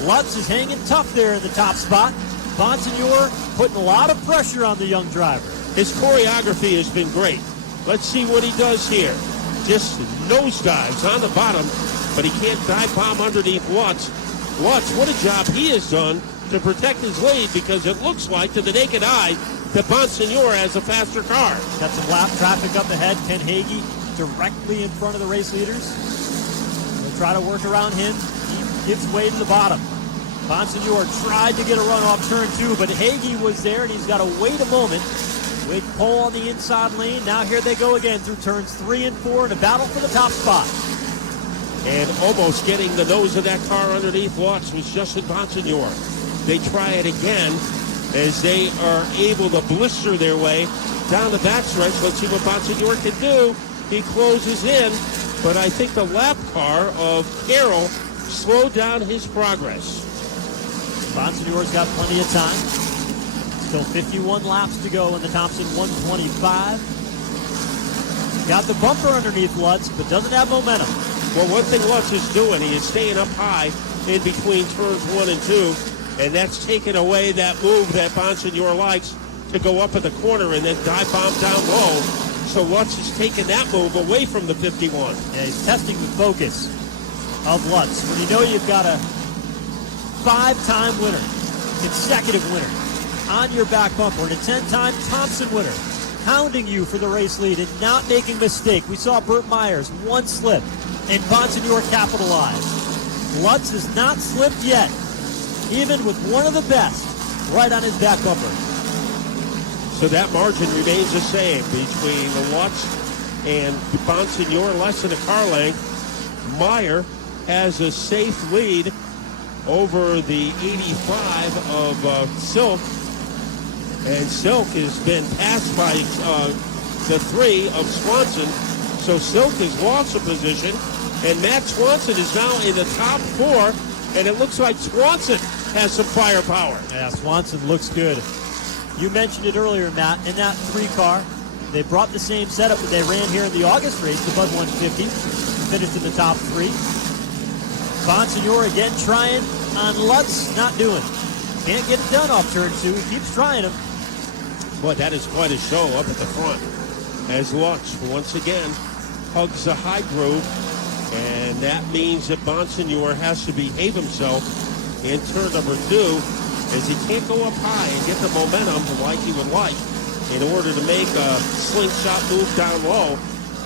Lutz is hanging tough there in the top spot. Bonsignore putting a lot of pressure on the young driver. His choreography has been great. Let's see what he does here. Just nosedives on the bottom, but he can't dive bomb underneath Lutz. Lutz, what a job he has done to protect his lead, because it looks like to the naked eye that Bonsignore has a faster car. Got some lap traffic up ahead. Ken Hagee directly in front of the race leaders. They'll try to work around him. He gives way to the bottom. Bonsignore tried to get a run off turn 2, but Hagee was there, and he's got to wait a moment. Wade Cole on the inside lane. Now here they go again through turns 3 and 4 in a battle for the top spot. And almost getting the nose of that car underneath Lutz was Justin Bonsignore. They try it again as they are able to blister their way down the backstretch. Let's see what Bonsignore can do. He closes in, but I think the lap car of Carroll slowed down his progress. Bonsignore's got plenty of time. Still 51 laps to go in the Thompson 125. Got the bumper underneath Lutz, but doesn't have momentum. Well, one thing Lutz is doing, he is staying up high in between turns 1 and 2, and that's taking away that move that Bonsignor likes to go up at the corner and then dive bomb down low. So Lutz is taking that move away from the 51. Yeah, he's testing the focus of Lutz. When you know you've got a 5-time winner, consecutive winner, on your back bumper, and a 10-time Thompson winner, hounding you for the race lead and not making a mistake. We saw Burt Myers, one slip, and Bonsignor capitalized. Lutz has not slipped yet, even with one of the best right on his back bumper. So that margin remains the same between Lutz and Bonsignor, less than a car length. Meyer has a safe lead over the 85 of Silk. And Silk has been passed by the 3 of Swanson. So Silk has lost a position. And Matt Swanson is now in the top 4. And it looks like Swanson has some firepower. Yeah, Swanson looks good. You mentioned it earlier, Matt, in that 3 car. They brought the same setup that they ran here in the August race, the Bud 150. Finished in the top 3. Bonsignor again trying on Lutz, not doing. Can't get it done off turn 2. He keeps trying him. Boy, that is quite a show up at the front. As Lutz once again hugs the high groove. And that means that Bonsignor has to behave himself in turn number 2, as he can't go up high and get the momentum like he would like in order to make a slingshot move down low.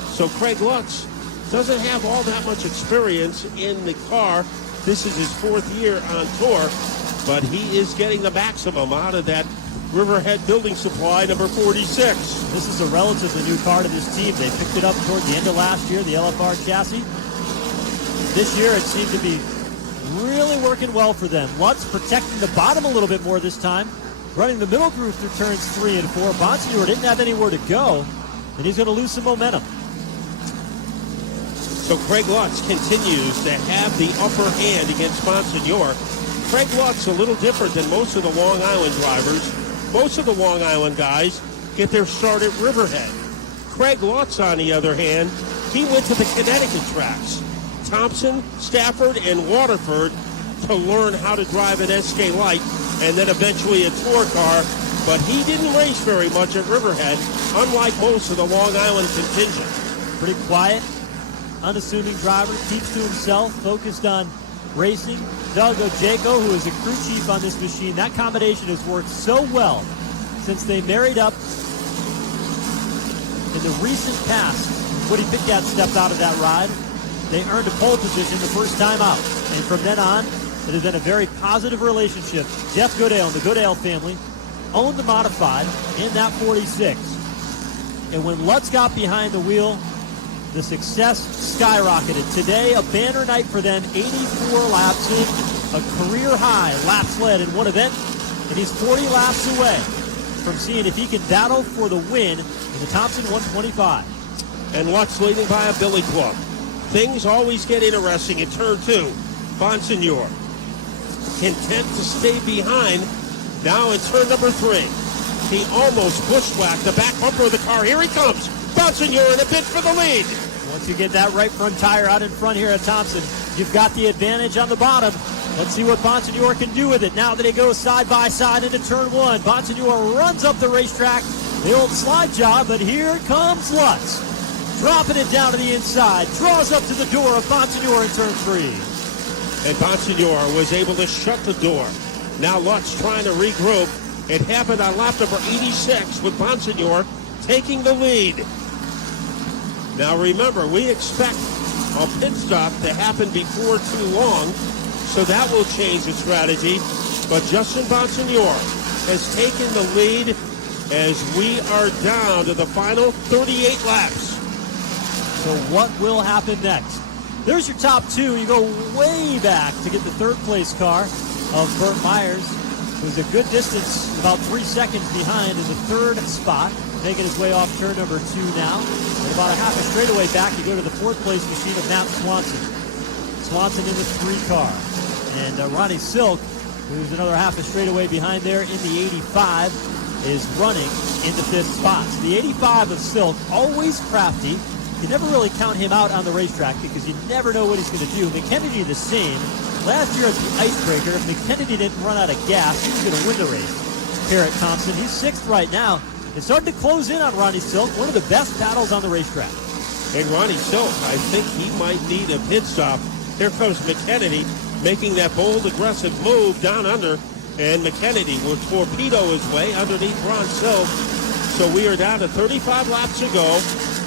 So Craig Lutz doesn't have all that much experience in the car. This is his 4th year on tour, but he is getting the maximum out of that Riverhead Building Supply number 46. This is a relatively new car to this team. They picked it up toward the end of last year, the LFR chassis. This year it seemed to be really working well for them. Lutz protecting the bottom a little bit more this time, running the middle groove through turns 3 and 4. Bonsignor didn't have anywhere to go, and he's going to lose some momentum. So Craig Lutz continues to have the upper hand against Bonsignor. Craig Lutz a little different than most of the Long Island drivers. Most of the Long Island guys get their start at Riverhead. Craig Lutz, on the other hand, he went to the Connecticut tracks, Thompson, Stafford, and Waterford, to learn how to drive an SK Light and then eventually a tour car. But he didn't race very much at Riverhead, unlike most of the Long Island contingent. Pretty quiet, unassuming driver, keeps to himself, focused on racing. Doug Ojeko, who is a crew chief on this machine, that combination has worked so well since they married up in the recent past. Woody Pitkat stepped out of that ride. They earned a pole position the first time out. And from then on, it has been a very positive relationship. Jeff Goodale and the Goodale family owned the Modified in that 46. And when Lutz got behind the wheel, the success skyrocketed. Today, a banner night for them, 84 laps in, a career high laps led in one event, and he's 40 laps away from seeing if he can battle for the win in the Thompson 125. And Lutz leading by a billy club. Things always get interesting in turn 2. Bonsignor content to stay behind. Now in turn number 3. He almost bushwhacked the back bumper of the car. Here he comes. Bonsignor in a bid for the lead. Once you get that right front tire out in front here at Thompson, you've got the advantage on the bottom. Let's see what Bonsignor can do with it now that he goes side by side into turn 1. Bonsignor runs up the racetrack, the old slide job, but here comes Lutz. Dropping it down to the inside, draws up to the door of Bonsignor in turn 3. And Bonsignor was able to shut the door. Now Lutz trying to regroup. It happened on lap number 86 with Bonsignor taking the lead. Now remember, we expect a pit stop to happen before too long, so that will change the strategy. But Justin Bonsignor has taken the lead as we are down to the final 38 laps. So what will happen next? There's your top 2. You go way back to get the 3rd place car of Burt Myers, who's a good distance, about 3 seconds behind in the 3rd spot, making his way off turn number 2 now. And about a half a straightaway back, you go to the 4th place machine of Matt Swanson. Swanson in the 3 car. And Ronnie Silk, who's another half a straightaway behind there in the 85, is running in the 5th spot. So the 85 of Silk, always crafty. You never really count him out on the racetrack because you never know what he's going to do. McKennedy the same. Last year at the Icebreaker, if McKennedy didn't run out of gas, he was going to win the race. Garrett Thompson, he's 6th right now. It's starting to close in on Ronnie Silk, one of the best battles on the racetrack. And Ronnie Silk, I think he might need a pit stop. Here comes McKennedy making that bold, aggressive move down under. And McKennedy will torpedo his way underneath Ron Silk. So we are down to 35 laps to go.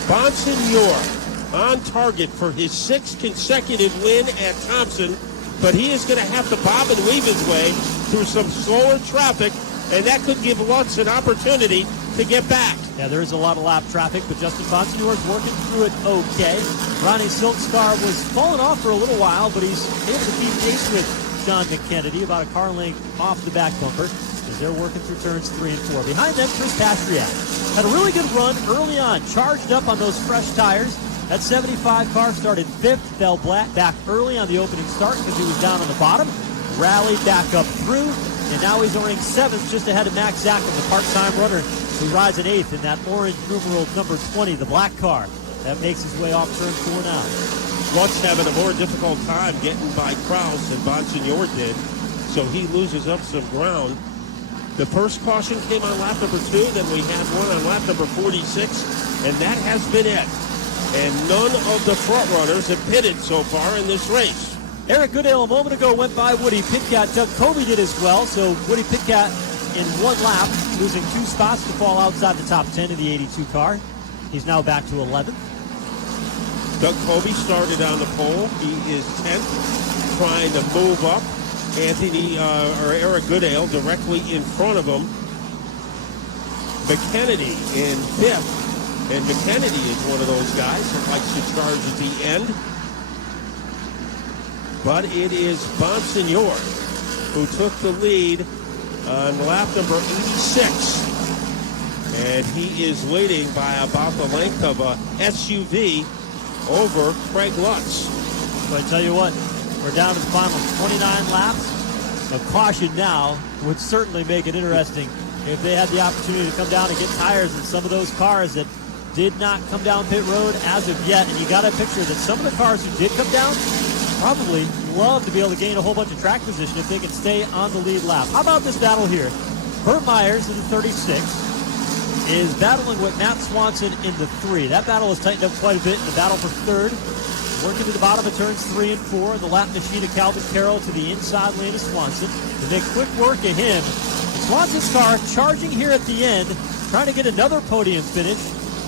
Bonsignor on target for his 6th consecutive win at Thompson, but he is going to have to bob and weave his way through some slower traffic, and that could give Lutz an opportunity to get back. Yeah, there is a lot of lap traffic, but Justin Bonsignor is working through it okay. Ronnie Silk's car was falling off for a little while, but he's able to keep pace with John McKennedy, about a car length off the back bumper, as they're working through turns 3 and 4. Behind them, Chris Pastriak had a really good run early on, charged up on those fresh tires. That 75 car started 5th, fell back early on the opening start because he was down on the bottom, rallied back up through, and now he's running 7th just ahead of Max Zachman, the part-time runner who rides in 8th in that orange numeral number 20, the black car. That makes his way off turn 4 now. Lutz having a more difficult time getting by Kraus than Bonsignor did, so he loses up some ground. The first caution came on lap number 2, then we had one on lap number 46, and that has been it. And none of the front runners have pitted so far in this race. Eric Goodale a moment ago went by Woody Pitkat. Doug Covey did as well, so Woody Pitkat in 1 lap, losing 2 spots to fall outside the top 10 in the 82 car. He's now back to 11th. Doug Covey started on the pole. He is 10th, trying to move up. Eric Goodale directly in front of him. McKennedy in 5th. And McKennedy is one of those guys that likes to charge at the end. But it is Bonsignor who took the lead on lap number 86. And he is leading by about the length of a SUV over Craig Lutz. But I tell you what, we're down to the final 29 laps. A caution now would certainly make it interesting if they had the opportunity to come down and get tires in some of those cars that did not come down pit road as of yet. And you got to picture that some of the cars who did come down probably love to be able to gain a whole bunch of track position if they can stay on the lead lap. How about this battle here? Burt Myers in the 36 is battling with Matt Swanson in the 3. That battle has tightened up quite a bit in the battle for 3rd. Working to the bottom of turns 3 and 4. And the lap machine of Calvin Carroll to the inside lane of Swanson. To make quick work of him. Swanson's car charging here at the end, trying to get another podium finish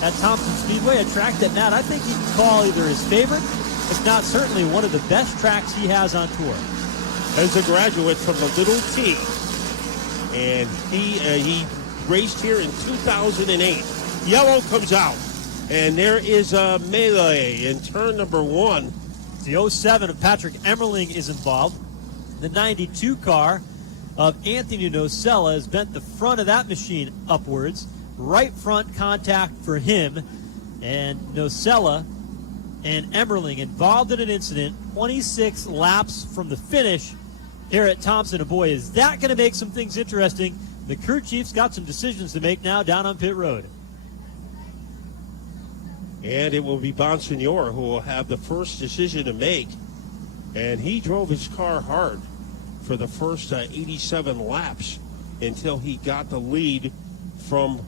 at Thompson Speedway, a track that, Matt, I think he can call either his favorite, if not certainly one of the best tracks he has on tour. As a graduate from the Little T, and he raced here in 2008. Yellow comes out, and there is a melee in turn number 1. The 07 of Patrick Emmerling is involved. The 92 car of Anthony Nocella has bent the front of that machine upwards. Right front contact for him. And Nocella and Emmerling involved in an incident 26 laps from the finish here at Thompson. And boy, is that going to make some things interesting. The crew chief's got some decisions to make now down on pit road. And it will be Bonsignor who will have the first decision to make. And he drove his car hard for the first 87 laps until he got the lead from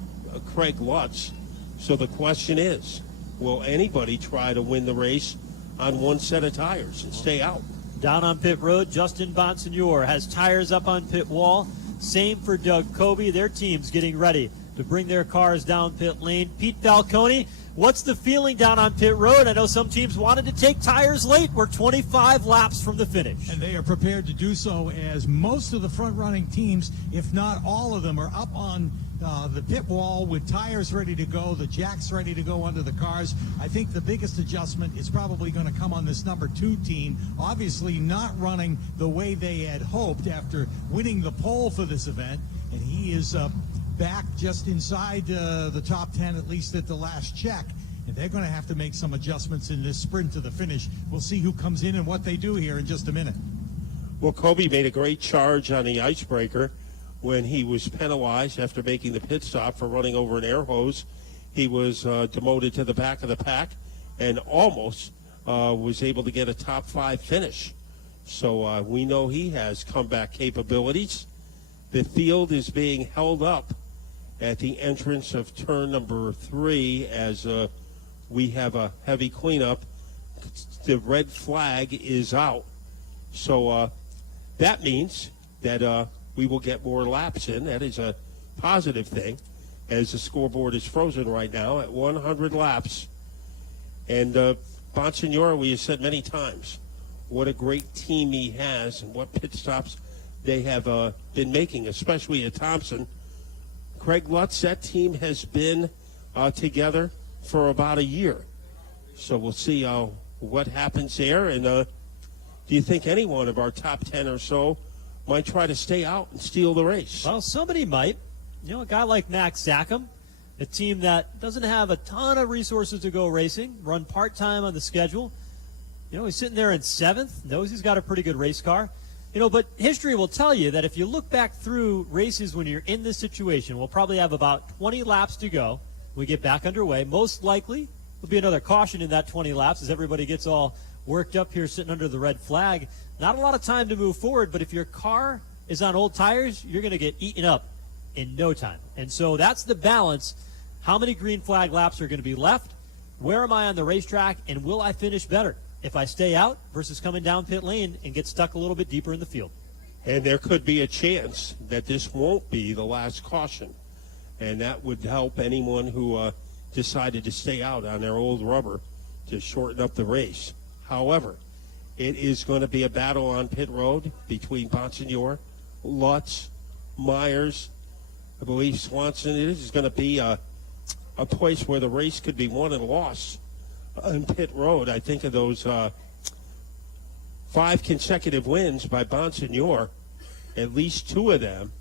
Craig Lutz. So the question is, will anybody try to win the race on one set of tires and stay out? Down on pit road, Justin Bonsignor has tires up on pit wall. Same for Doug Covey. Their team's getting ready to bring their cars down pit lane. Pete Falcone, what's the feeling down on pit road? I know some teams wanted to take tires late. We're 25 laps from the finish. And they are prepared to do so, as most of the front-running teams, if not all of them, are up on the pit wall with tires ready to go, the jacks ready to go under the cars. I think the biggest adjustment is probably going to come on this number 2 team, obviously not running the way they had hoped after winning the pole for this event. And he is back just inside the top 10, at least at the last check. And they're going to have to make some adjustments in this sprint to the finish. We'll see who comes in and what they do here in just a minute. Well, Kobe made a great charge on the icebreaker when he was penalized after making the pit stop for running over an air hose. He was demoted to the back of the pack and almost was able to get a top 5 finish. So we know he has comeback capabilities. The field is being held up at the entrance of turn number 3 as we have a heavy cleanup. The red flag is out. So that means that we will get more laps in. That is a positive thing, as the scoreboard is frozen right now at 100 laps. And Bonsignore, we have said many times, what a great team he has and what pit stops they have been making, especially at Thompson. Craig Lutz, that team has been together for about a year. So we'll see what happens there. And do you think any one of our top 10 or so might try to stay out and steal the race? Well, somebody might. You know, a guy like Max Zackham, a team that doesn't have a ton of resources to go racing, run part-time on the schedule. You know, he's sitting there in 7th, knows he's got a pretty good race car. You know, but history will tell you that if you look back through races when you're in this situation, we'll probably have about 20 laps to go when we get back underway. Most likely, there'll be another caution in that 20 laps as everybody gets all worked up here sitting under the red flag. Not a lot of time to move forward, but if your car is on old tires, you're going to get eaten up in no time. And so that's the balance. How many green flag laps are going to be left? Where am I on the racetrack? And will I finish better if I stay out versus coming down pit lane and get stuck a little bit deeper in the field? And there could be a chance that this won't be the last caution. And that would help anyone who decided to stay out on their old rubber to shorten up the race. However, it is going to be a battle on pit road between Bonsignore, Lutz, Myers, I believe Swanson. It is going to be a place where the race could be won and lost on pit road. I think of those 5 consecutive wins by Bonsignore. At least 2 of them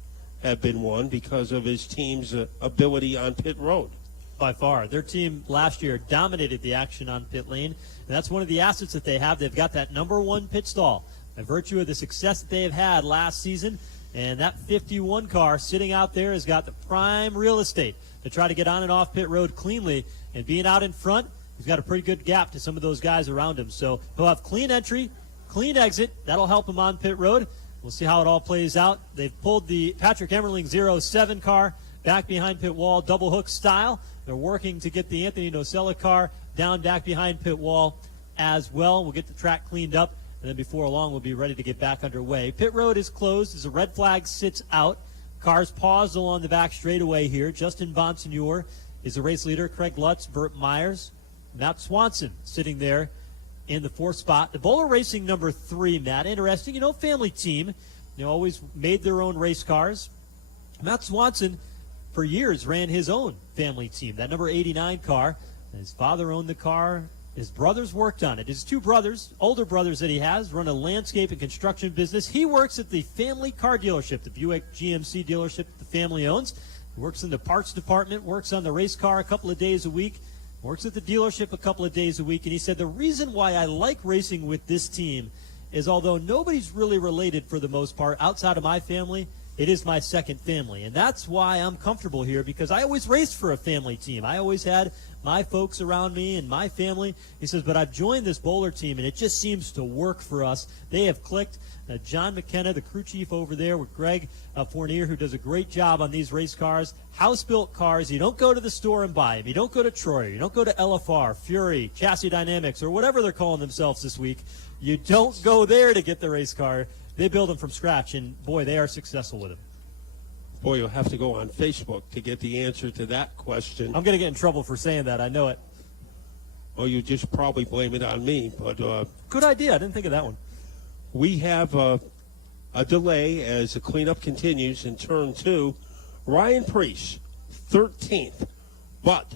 have been won because of his team's ability on pit road. By far. Their team last year dominated the action on pit lane, and that's one of the assets that they have. They've got that number 1 pit stall by virtue of the success that they have had last season, and that 51 car sitting out there has got the prime real estate to try to get on and off pit road cleanly, and being out in front, he's got a pretty good gap to some of those guys around him. So he'll have clean entry, clean exit. That'll help him on pit road. We'll see how it all plays out. They've pulled the Patrick Emmerling 07 car back behind pit wall, double hook style. They're working to get the Anthony Nocella car down back behind pit wall as well. We'll get the track cleaned up, and then before long we'll be ready to get back underway. Pit road is closed as the red flag sits out. Cars paused along the back straightaway here. Justin Bonsignore is the race leader. Craig Lutz, Burt Myers, Matt Swanson sitting there in the 4th spot. The Bowler Racing number 3, Matt, interesting. You know, family team. They always made their own race cars. Matt Swanson, for years, ran his own family team, that number 89 car. His father owned the car. His brothers worked on it. His 2 brothers, older brothers that he has, run a landscape and construction business. He works at the family car dealership, the Buick GMC dealership that the family owns. He works in the parts department, works on the race car a couple of days a week, works at the dealership a couple of days a week. And he said, the reason why I like racing with this team is although nobody's really related for the most part outside of my family, it is my second family. And that's why I'm comfortable here, because I always raced for a family team. I always had my folks around me and my family. He says, but I've joined this Bowler team, and it just seems to work for us. They have clicked. John McKenna, the crew chief over there, with Greg Fournier, who does a great job on these race cars. House-built cars. You don't go to the store and buy them. You don't go to Troy. You don't go to LFR, Fury, Chassis Dynamics, or whatever they're calling themselves this week. You don't go there to get the race car. They build them from scratch, and, boy, they are successful with them. Boy, you'll have to go on Facebook to get the answer to that question. I'm going to get in trouble for saying that. I know it. Well, you just probably blame it on me. But good idea. I didn't think of that one. We have a delay as the cleanup continues in turn 2. Ryan Preece, 13th, but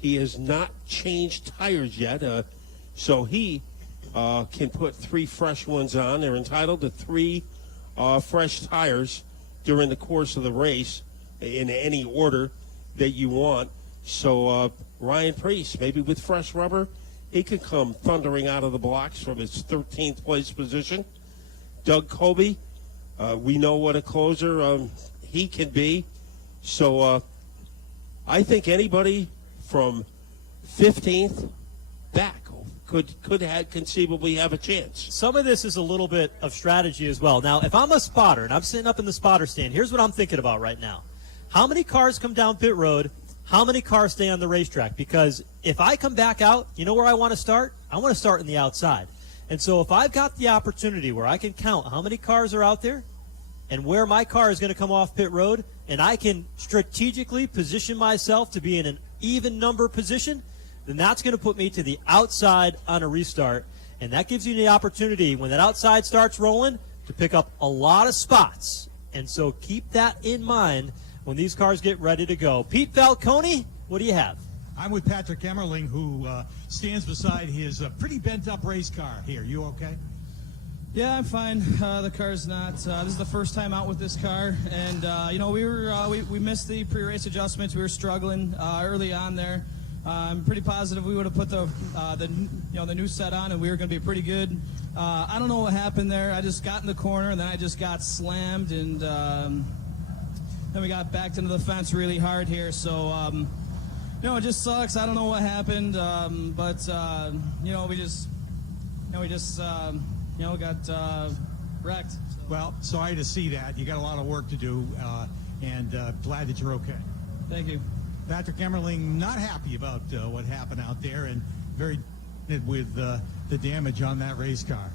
he has not changed tires yet, so he can put 3 fresh ones on. They're entitled to 3 fresh tires during the course of the race in any order that you want. So Ryan Preece, maybe with fresh rubber, he could come thundering out of the blocks from his 13th place position. Doug Colby. We know what a closer he can be. So I think anybody from 15th back could conceivably have a chance. Some of this is a little bit of strategy as well. Now, if I'm a spotter and I'm sitting up in the spotter stand, here's what I'm thinking about right now. How many cars come down pit road? How many cars stay on the racetrack? Because if I come back out, you know where I want to start? I want to start in the outside. And so if I've got the opportunity where I can count how many cars are out there and where my car is going to come off pit road, and I can strategically position myself to be in an even number position, then that's going to put me to the outside on a restart. And that gives you the opportunity, when that outside starts rolling, to pick up a lot of spots. And so keep that in mind when these cars get ready to go. Pete Falcone, what do you have? I'm with Patrick Emmerling, who stands beside his pretty bent-up race car here. You okay? Yeah, I'm fine. The car's not. This is the first time out with this car, and we missed the pre-race adjustments. We were struggling early on there. I'm pretty positive we would have put the new set on, and we were going to be pretty good. I don't know what happened there. I just got in the corner, and then I just got slammed, and then we got backed into the fence really hard here. So it just sucks. I don't know what happened, but we just got wrecked. So. Well, sorry to see that. You got a lot of work to do, and glad that you're okay. Thank you. Patrick Emmerling not happy about what happened out there, and very with the damage on that race car.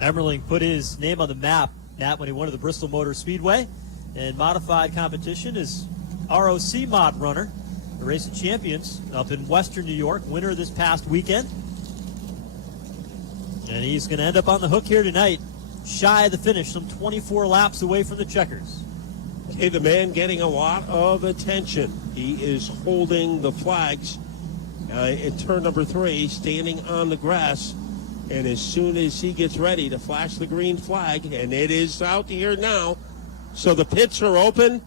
Emmerling put his name on the map, Matt, when he won at the Bristol Motor Speedway. And modified competition is ROC mod runner, the Race of Champions up in Western New York, winner this past weekend. And he's going to end up on the hook here tonight, shy of the finish, some 24 laps away from the checkers. Okay, the man getting a lot of attention. He is holding the flags in turn number 3, standing on the grass. And as soon as he gets ready to flash the green flag, and it is out here now, so the pits are open,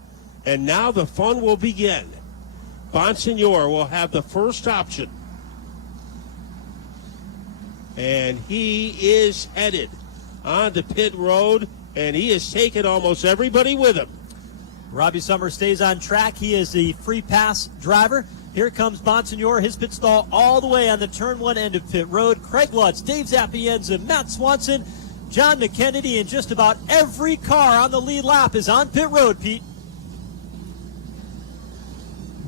and now the fun will begin. Bonsignor will have the first option. And he is headed onto pit road, and he has taken almost everybody with him. Robbie Summers stays on track. He is the free pass driver. Here comes Bonsignor, his pit stall all the way on the turn 1 end of pit road. Craig Lutz, Dave Zappienza, Matt Swanson, John McKennedy, and just about every car on the lead lap is on pit road, Pete.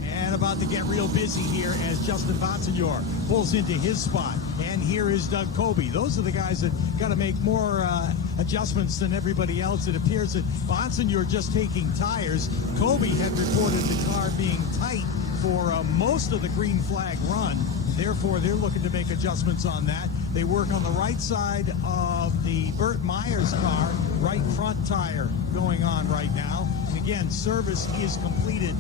And about to get real busy here as Justin Bonsignor pulls into his spot. And here is Doug Colby. Those are the guys that got to make more adjustments than everybody else. It appears that Bonsignor just taking tires. Colby had reported the car being tight for most of the green flag run. Therefore, they're looking to make adjustments on that. They work on the right side of the Burt Myers car, right front tire going on right now. And again, service is completed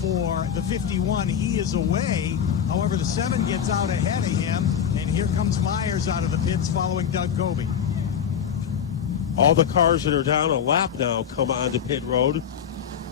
for the 51. He is away. However, the 7 gets out ahead of him, and here comes Myers out of the pits following Doug Colby. All the cars that are down a lap now come onto pit road,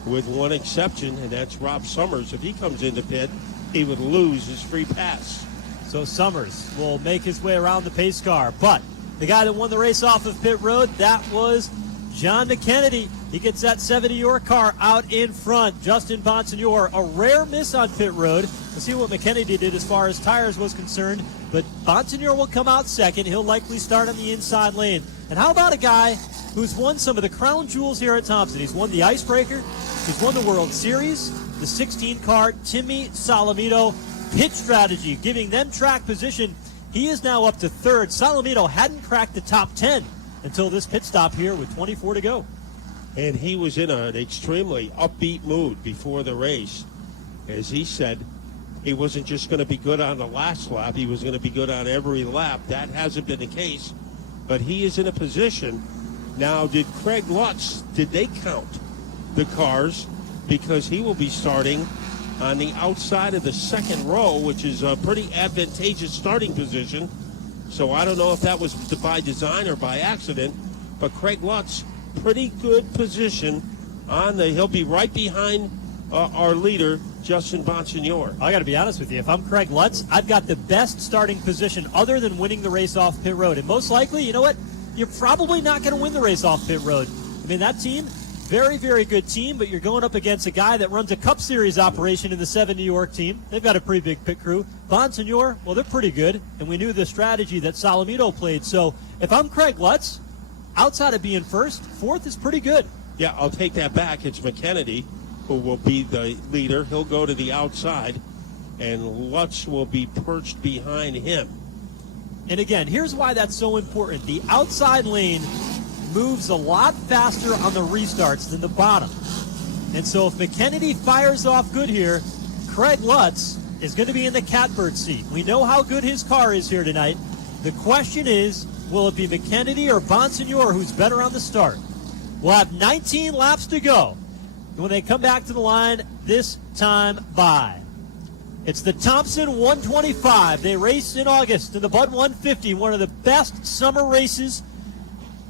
with one exception, and that's Rob Summers. If he comes into pit, he would lose his free pass. So Summers will make his way around the pace car. But the guy that won the race off of pit road, that was John McKennedy. He gets that 70-your car out in front. Justin Bonsignor, a rare miss on pit road. Let's see what McKennedy did as far as tires was concerned. But Bonsignor will come out second. He'll likely start on the inside lane. And how about a guy who's won some of the crown jewels here at Thompson? He's won the Icebreaker. He's won the World Series. The 16 car, Timmy Solomito. Pit strategy, giving them track position. He is now up to third. Solomito hadn't cracked the top 10 until this pit stop here with 24 to go. And he was in an extremely upbeat mood before the race. As he said, he wasn't just going to be good on the last lap, he was going to be good on every lap. That hasn't been the case, but he is in a position. Now, did Craig Lutz, did they count the cars? Because he will be starting on the outside of the second row, which is a pretty advantageous starting position. So I don't know if that was by design or by accident, but Craig Lutz, pretty good position on the, he'll be right behind our leader, Justin Bonsignor. I got to be honest with you. If I'm Craig Lutz, I've got the best starting position other than winning the race off pit road. And most likely, you know what? you're probably not going to win the race off pit road. I mean, that team, very, very good team, but you're going up against a guy that runs a Cup Series operation in the 7 New York team. They've got a pretty big pit crew. Bonsignor, well, they're pretty good, and we knew the strategy that Salamito played. So if I'm Craig Lutz, outside of being first, fourth is pretty good. Yeah, I'll take that back. It's McKennedy who will be the leader. He'll go to the outside, and Lutz will be perched behind him. And again, here's why that's so important. The outside lane moves a lot faster on the restarts than the bottom. And so if McKennedy fires off good here, Craig Lutz is going to be in the catbird seat. We know how good his car is here tonight. The question is, will it be McKennedy or Bonsignor who's better on the start? We'll have 19 laps to go when they come back to the line this time by. It's the Thompson 125. They race in August in the Bud 150, one of the best summer races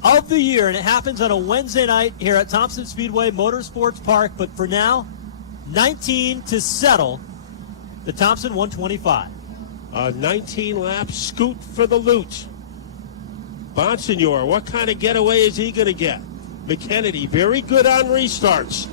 of the year, and it happens on a Wednesday night here at Thompson Speedway Motorsports Park. But for now, 19 to settle the Thompson 125. 19 laps, scoot for the loot. Bonsignor, what kind of getaway is he going to get? McKennedy, very good on restarts.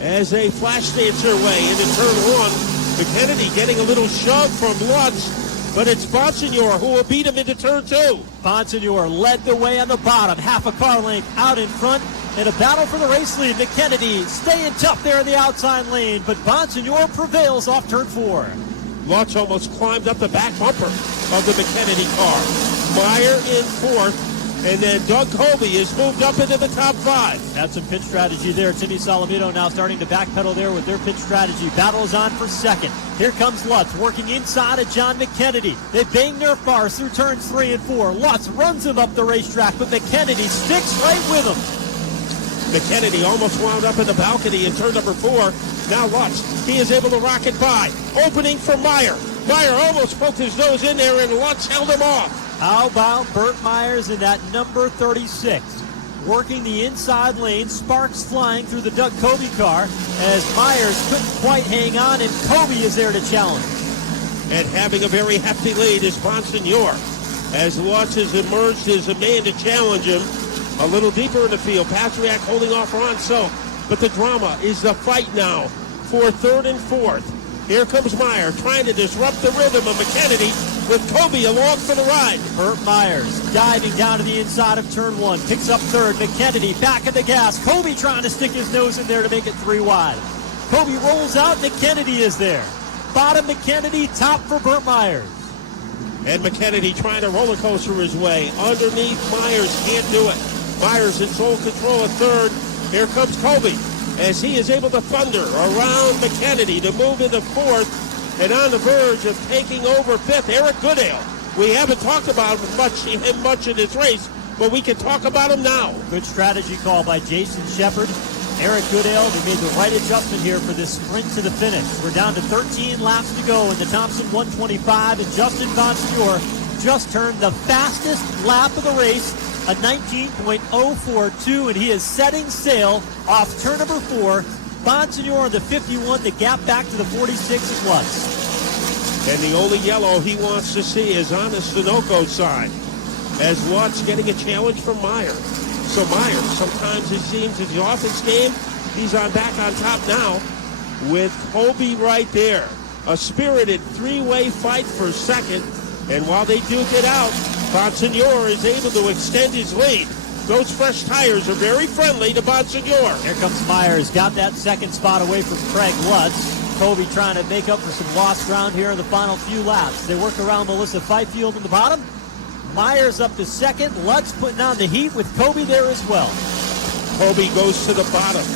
As a flash dancer way into turn one, McKennedy getting a little shove from Lutz, but it's Bonsignor who will beat him into turn two. Bonsignor led the way on the bottom, half a car length out in front, in a battle for the race lead. McKennedy staying tough there in the outside lane, but Bonsignor prevails off turn four. Lutz almost climbed up the back bumper of the McKennedy car. Meyer in fourth, and then Doug Colby is moved up into the top five. That's some pitch strategy there. Timmy Salamito now starting to backpedal there with their pitch strategy. Battle is on for second. Here comes Lutz working inside of John McKennedy. They bang their bars through turns 3 and 4. Lutz runs him up the racetrack, but McKennedy sticks right with him. McKennedy almost wound up in the balcony in turn number 4. Now Lutz, he is able to rocket by. Opening for Meyer. Meyer almost poked his nose in there, and Lutz held him off. How about Burt Myers in that number 36? Working the inside lane, sparks flying through the Doug Colby car as Myers couldn't quite hang on, and Colby is there to challenge. And having a very hefty lead is Bonsignor, as Lutz has emerged as a man to challenge him. A little deeper in the field, Patriak holding off Ron Selk, but the drama is the fight now for third and fourth. Here comes Meyer trying to disrupt the rhythm of McKennedy with Colby along for the ride. Burt Myers diving down to the inside of turn 1, picks up third. McKennedy back at the gas. Colby trying to stick his nose in there to make it 3 wide. Colby rolls out. McKennedy is there. Bottom McKennedy, top for Burt Myers. And McKennedy trying to roller coaster his way underneath Myers, can't do it. Myers in sole control at third. Here comes Colby as he is able to thunder around McKennedy to move into fourth. And on the verge of taking over fifth, Eric Goodale. We haven't talked about him much in this race, but we can talk about him now. Good strategy call by Jason Shepard. Eric Goodale, we made the right adjustment here for this sprint to the finish. We're down to 13 laps to go in the Thompson 125, and Justin Bonsignor just turned the fastest lap of the race, a 19.042, and he is setting sail off turn number 4. Bonsignor on the 51, the gap back to the 46 is Lutz. And the only yellow he wants to see is on the Sunoco side, as Lutz getting a challenge from Meyer. So Meyer, sometimes it seems as he's off his game, he's back on top now with Colby right there. A spirited 3-way fight for second, and while they duke it out, Bonsignor is able to extend his lead. Those fresh tires are very friendly to Bonsignor. Here comes Myers, got that second spot away from Craig Lutz. Colby trying to make up for some lost ground here in the final few laps. They work around Melissa Fifield in the bottom. Myers up to second. Lutz putting on the heat with Colby there as well. Colby goes to the bottom.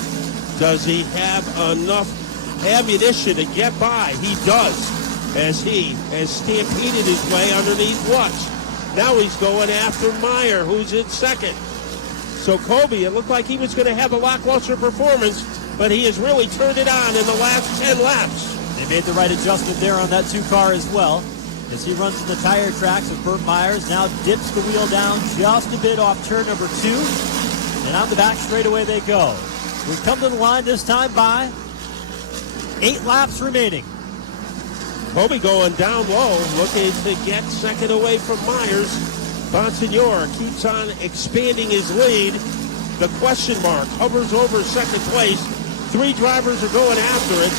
Does he have enough ammunition to get by? He does, as he has stampeded his way underneath Lutz. Now he's going after Meyer, who's in second. So Colby, it looked like he was going to have a lackluster performance, but he has really turned it on in the last 10 laps. They made the right adjustment there on that 2 car as well. As he runs in the tire tracks of Burt Myers, now dips the wheel down just a bit off turn number 2. And on the back straightaway they go. We come to the line this time by 8 laps remaining. Colby going down low, looking to get second away from Myers. Bonsignor keeps on expanding his lead. The question mark hovers over second place. 3 drivers are going after it.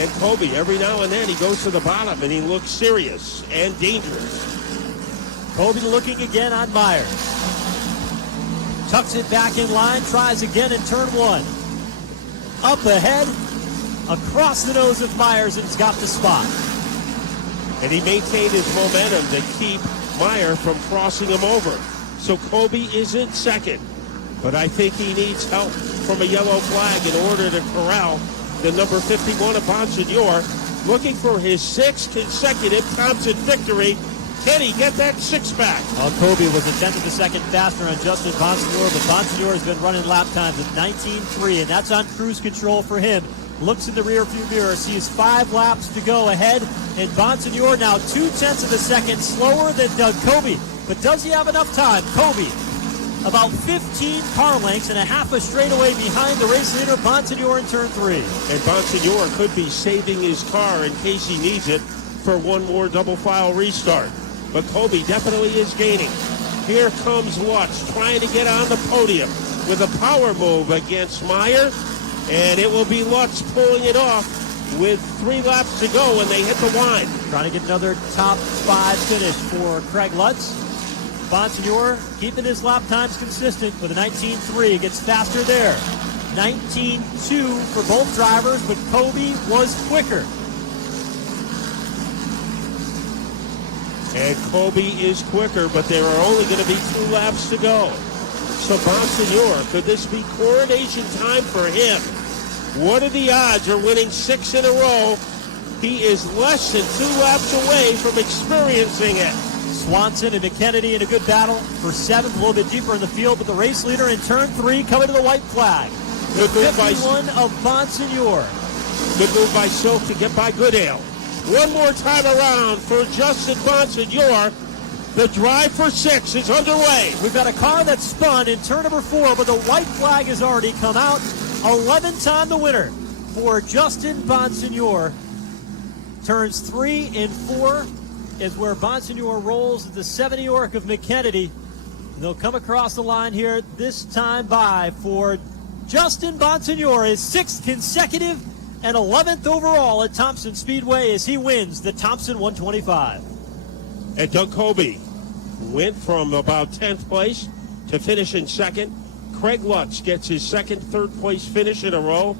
And Kobe, every now and then, he goes to the bottom, and he looks serious and dangerous. Kobe looking again on Myers. Tucks it back in line, tries again in turn 1. Up ahead, across the nose of Myers, and has got the spot. And he maintained his momentum to keep Meyer from crossing him over. So Kobe is in second. But I think he needs help from a yellow flag in order to corral the number 51 of Bonsignor, looking for his 6th consecutive Thompson victory. Can he get that 6 back? Well, Kobe was a tenth of a second faster on Justin Bonsignor, but Bonsignor has been running lap times at 19.3, and that's on cruise control for him. Looks in the rearview mirror, sees 5 laps to go ahead, and Bonsignor now 0.2 of a second slower than Doug Kobe. But does he have enough time? Kobe, about 15 car lengths and a half a straightaway behind the race leader, Bonsignor, in turn 3. And Bonsignor could be saving his car in case he needs it for one more double file restart. But Kobe definitely is gaining. Here comes Lutz trying to get on the podium with a power move against Meyer. And it will be Lutz pulling it off with 3 laps to go when they hit the line. Trying to get another top 5 finish for Craig Lutz. Bonsignor keeping his lap times consistent with a 19.3. Gets faster there. 19.2 for both drivers, but Kobe was quicker. And Kobe is quicker, but there are only going to be 2 laps to go. So Bonsignor, could this be coronation time for him? What are the odds of winning 6 in a row? He is less than 2 laps away from experiencing it. Swanson and McKennedy in a good battle for 7th, a little bit deeper in the field, but the race leader in turn 3 coming to the white flag. The 51 of Bonsignor. Good move by Silk to get by Goodale. One more time around for Justin Bonsignor. The drive for 6 is underway. We've got a car that spun in turn number 4, but the white flag has already come out. 11th time the winner for Justin Bonsignor. Turns 3 and 4 is where Bonsignor rolls at the 70 York of McKennedy. They'll come across the line here this time by for Justin Bonsignor, his 6th consecutive and 11th overall at Thompson Speedway as he wins the Thompson 125. And Doug Kobe went from about 10th place to finish in 2nd. Craig Lutz gets his 2nd, 3rd place finish in a row.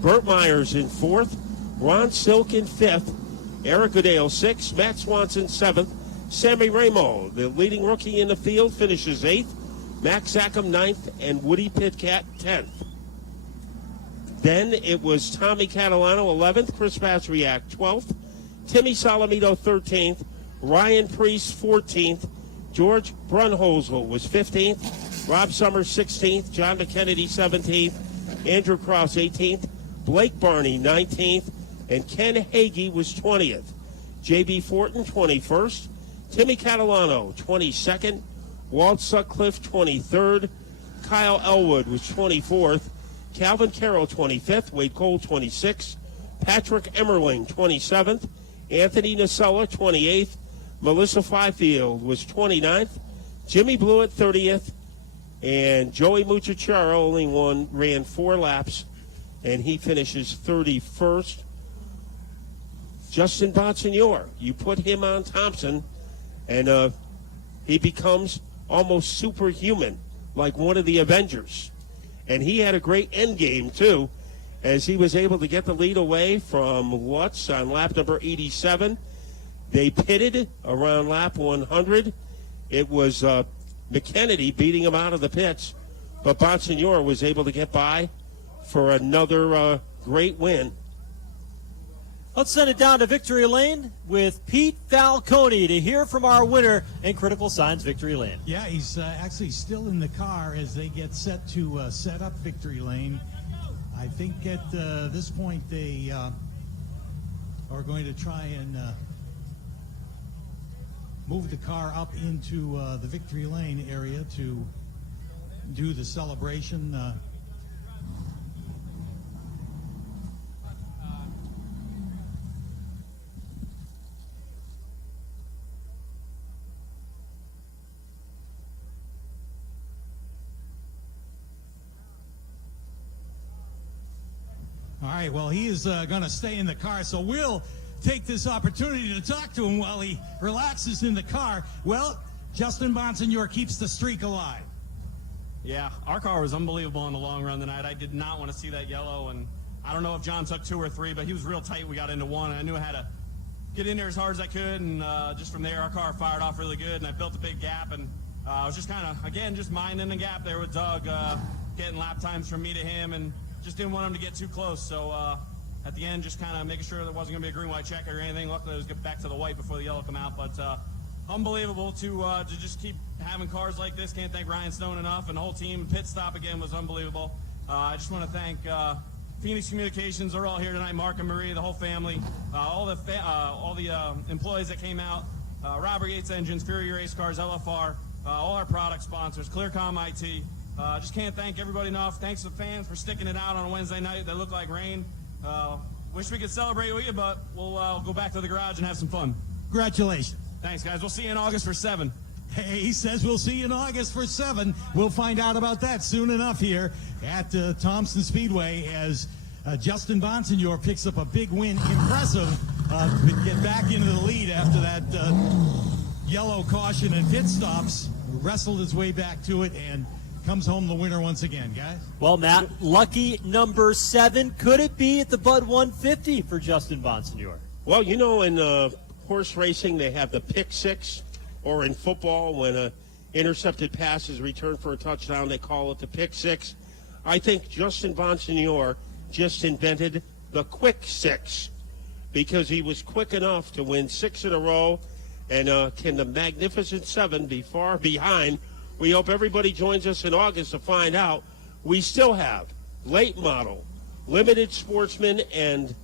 Burt Myers in 4th. Ron Silk in 5th. Eric Goodale 6th. Matt Swanson 7th. Sammy Ramo, the leading rookie in the field, finishes 8th. Max Zackham 9th. And Woody Pitcat 10th. Then it was Tommy Catalano 11th. Chris Pastriak 12th. Timmy Salamito 13th. Ryan Priest 14th. George Brunhosel was 15th. Rob Summers 16th. John McKennedy 17th. Andrew Krause 18th. Blake Barney 19th. And Ken Hagee was 20th. J.B. Fortin 21st. Timmy Catalano 22nd. Walt Sutcliffe 23rd. Kyle Elwood was 24th. Calvin Carroll 25th. Wade Cole 26th. Patrick Emmerling 27th. Anthony Nacella 28th. Melissa Fifield was 29th. Jimmy Blewett 30th. And Joey Muchacharo only ran 4 laps, and he finishes 31st. Justin Bonsignor, you put him on Thompson, and he becomes almost superhuman, like one of the Avengers. And he had a great end game, too, as he was able to get the lead away from Lutz on lap number 87. They pitted around lap 100. It was McKennedy beating him out of the pits, but Bonsignor was able to get by for another great win. Let's send it down to victory lane with Pete Falcone to hear from our winner in Critical Signs Victory Lane. Yeah, he's actually still in the car as they get set to set up victory lane. I think at this point they are going to try and move the car up into the victory lane area to do the celebration. All right, well, he is going to stay in the car, so we'll take this opportunity to talk to him while he relaxes in the car. Well, Justin Bonsignor keeps the streak alive. Yeah, our car was unbelievable in the long run tonight. I did not want to see that yellow, and I don't know if John took 2 or 3, but he was real tight. We got into 1, and I knew I had to get in there as hard as I could, and just from there, our car fired off really good, and I built a big gap, and I was just kind of, again, just minding the gap there with Doug, getting lap times from me to him, and just didn't want him to get too close. So at the end, just kind of making sure there wasn't going to be a green-white checker or anything. Luckily, I was getting back to the white before the yellow came out, but unbelievable to just keep having cars like this. Can't thank Ryan Stone enough, and the whole team. Pit stop again was unbelievable. I just want to thank Phoenix Communications. They're all here tonight. Mark and Marie, the whole family, all the employees that came out. Robert Yates Engines, Fury Race Cars, LFR, all our product sponsors, Clearcom IT. Just can't thank everybody enough. Thanks to the fans for sticking it out on a Wednesday night that looked like rain. Wish we could celebrate with you, but we'll go back to the garage and have some fun. Congratulations. Thanks, guys. We'll see you in August for 7. Hey, he says we'll see you in August for 7. We'll find out about that soon enough here at Thompson Speedway as Justin Bonsignor picks up a big win. Impressive to get back into the lead after that yellow caution and pit stops. Wrestled his way back to it and comes home the winner once again, guys. Well, Matt, lucky number 7. Could it be at the Bud 150 for Justin Bonsignor? Well, you know, in horse racing, they have the pick 6, or in football, when a intercepted pass is returned for a touchdown, they call it the pick 6. I think Justin Bonsignor just invented the quick 6 because he was quick enough to win 6 in a row. And can the Magnificent 7 be far behind? We hope everybody joins us in August to find out. We still have late model, limited sportsman, and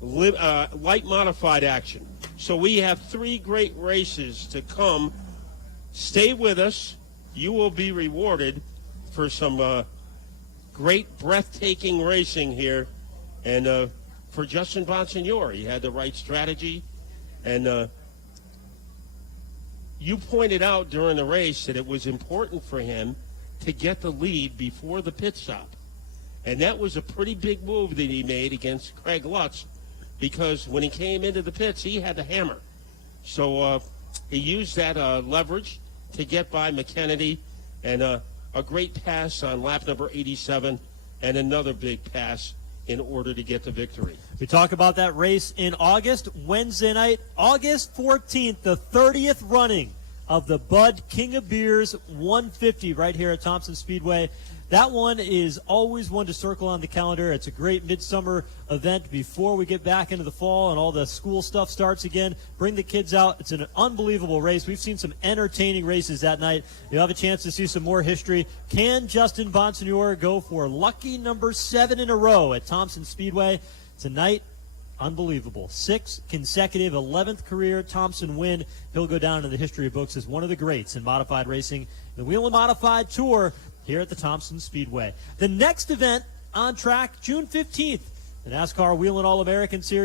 light modified action. So we have 3 great races to come. Stay with us. You will be rewarded for some great, breathtaking racing here. And for Justin Bonsignor, he had the right strategy. And you pointed out during the race that it was important for him to get the lead before the pit stop. And that was a pretty big move that he made against Craig Lutz, because when he came into the pits, he had the hammer. So he used that leverage to get by McKennedy, and a great pass on lap number 87, and another big pass in order to get the victory. We talk about that race in August, Wednesday night, August 14th, the 30th running of the Bud King of Beers 150 right here at Thompson Speedway. That one is always one to circle on the calendar. It's a great midsummer event before we get back into the fall and all the school stuff starts again. Bring the kids out. It's an unbelievable race. We've seen some entertaining races that night. You'll have a chance to see some more history. Can Justin Bonsignor go for lucky number 7 in a row at Thompson Speedway tonight? Unbelievable. 6 consecutive 11th career Thompson win. He'll go down in the history books as one of the greats in modified racing. The Whelen Modified Tour here at the Thompson Speedway. The next event on track, June 15th, the NASCAR Whelen All-American Series.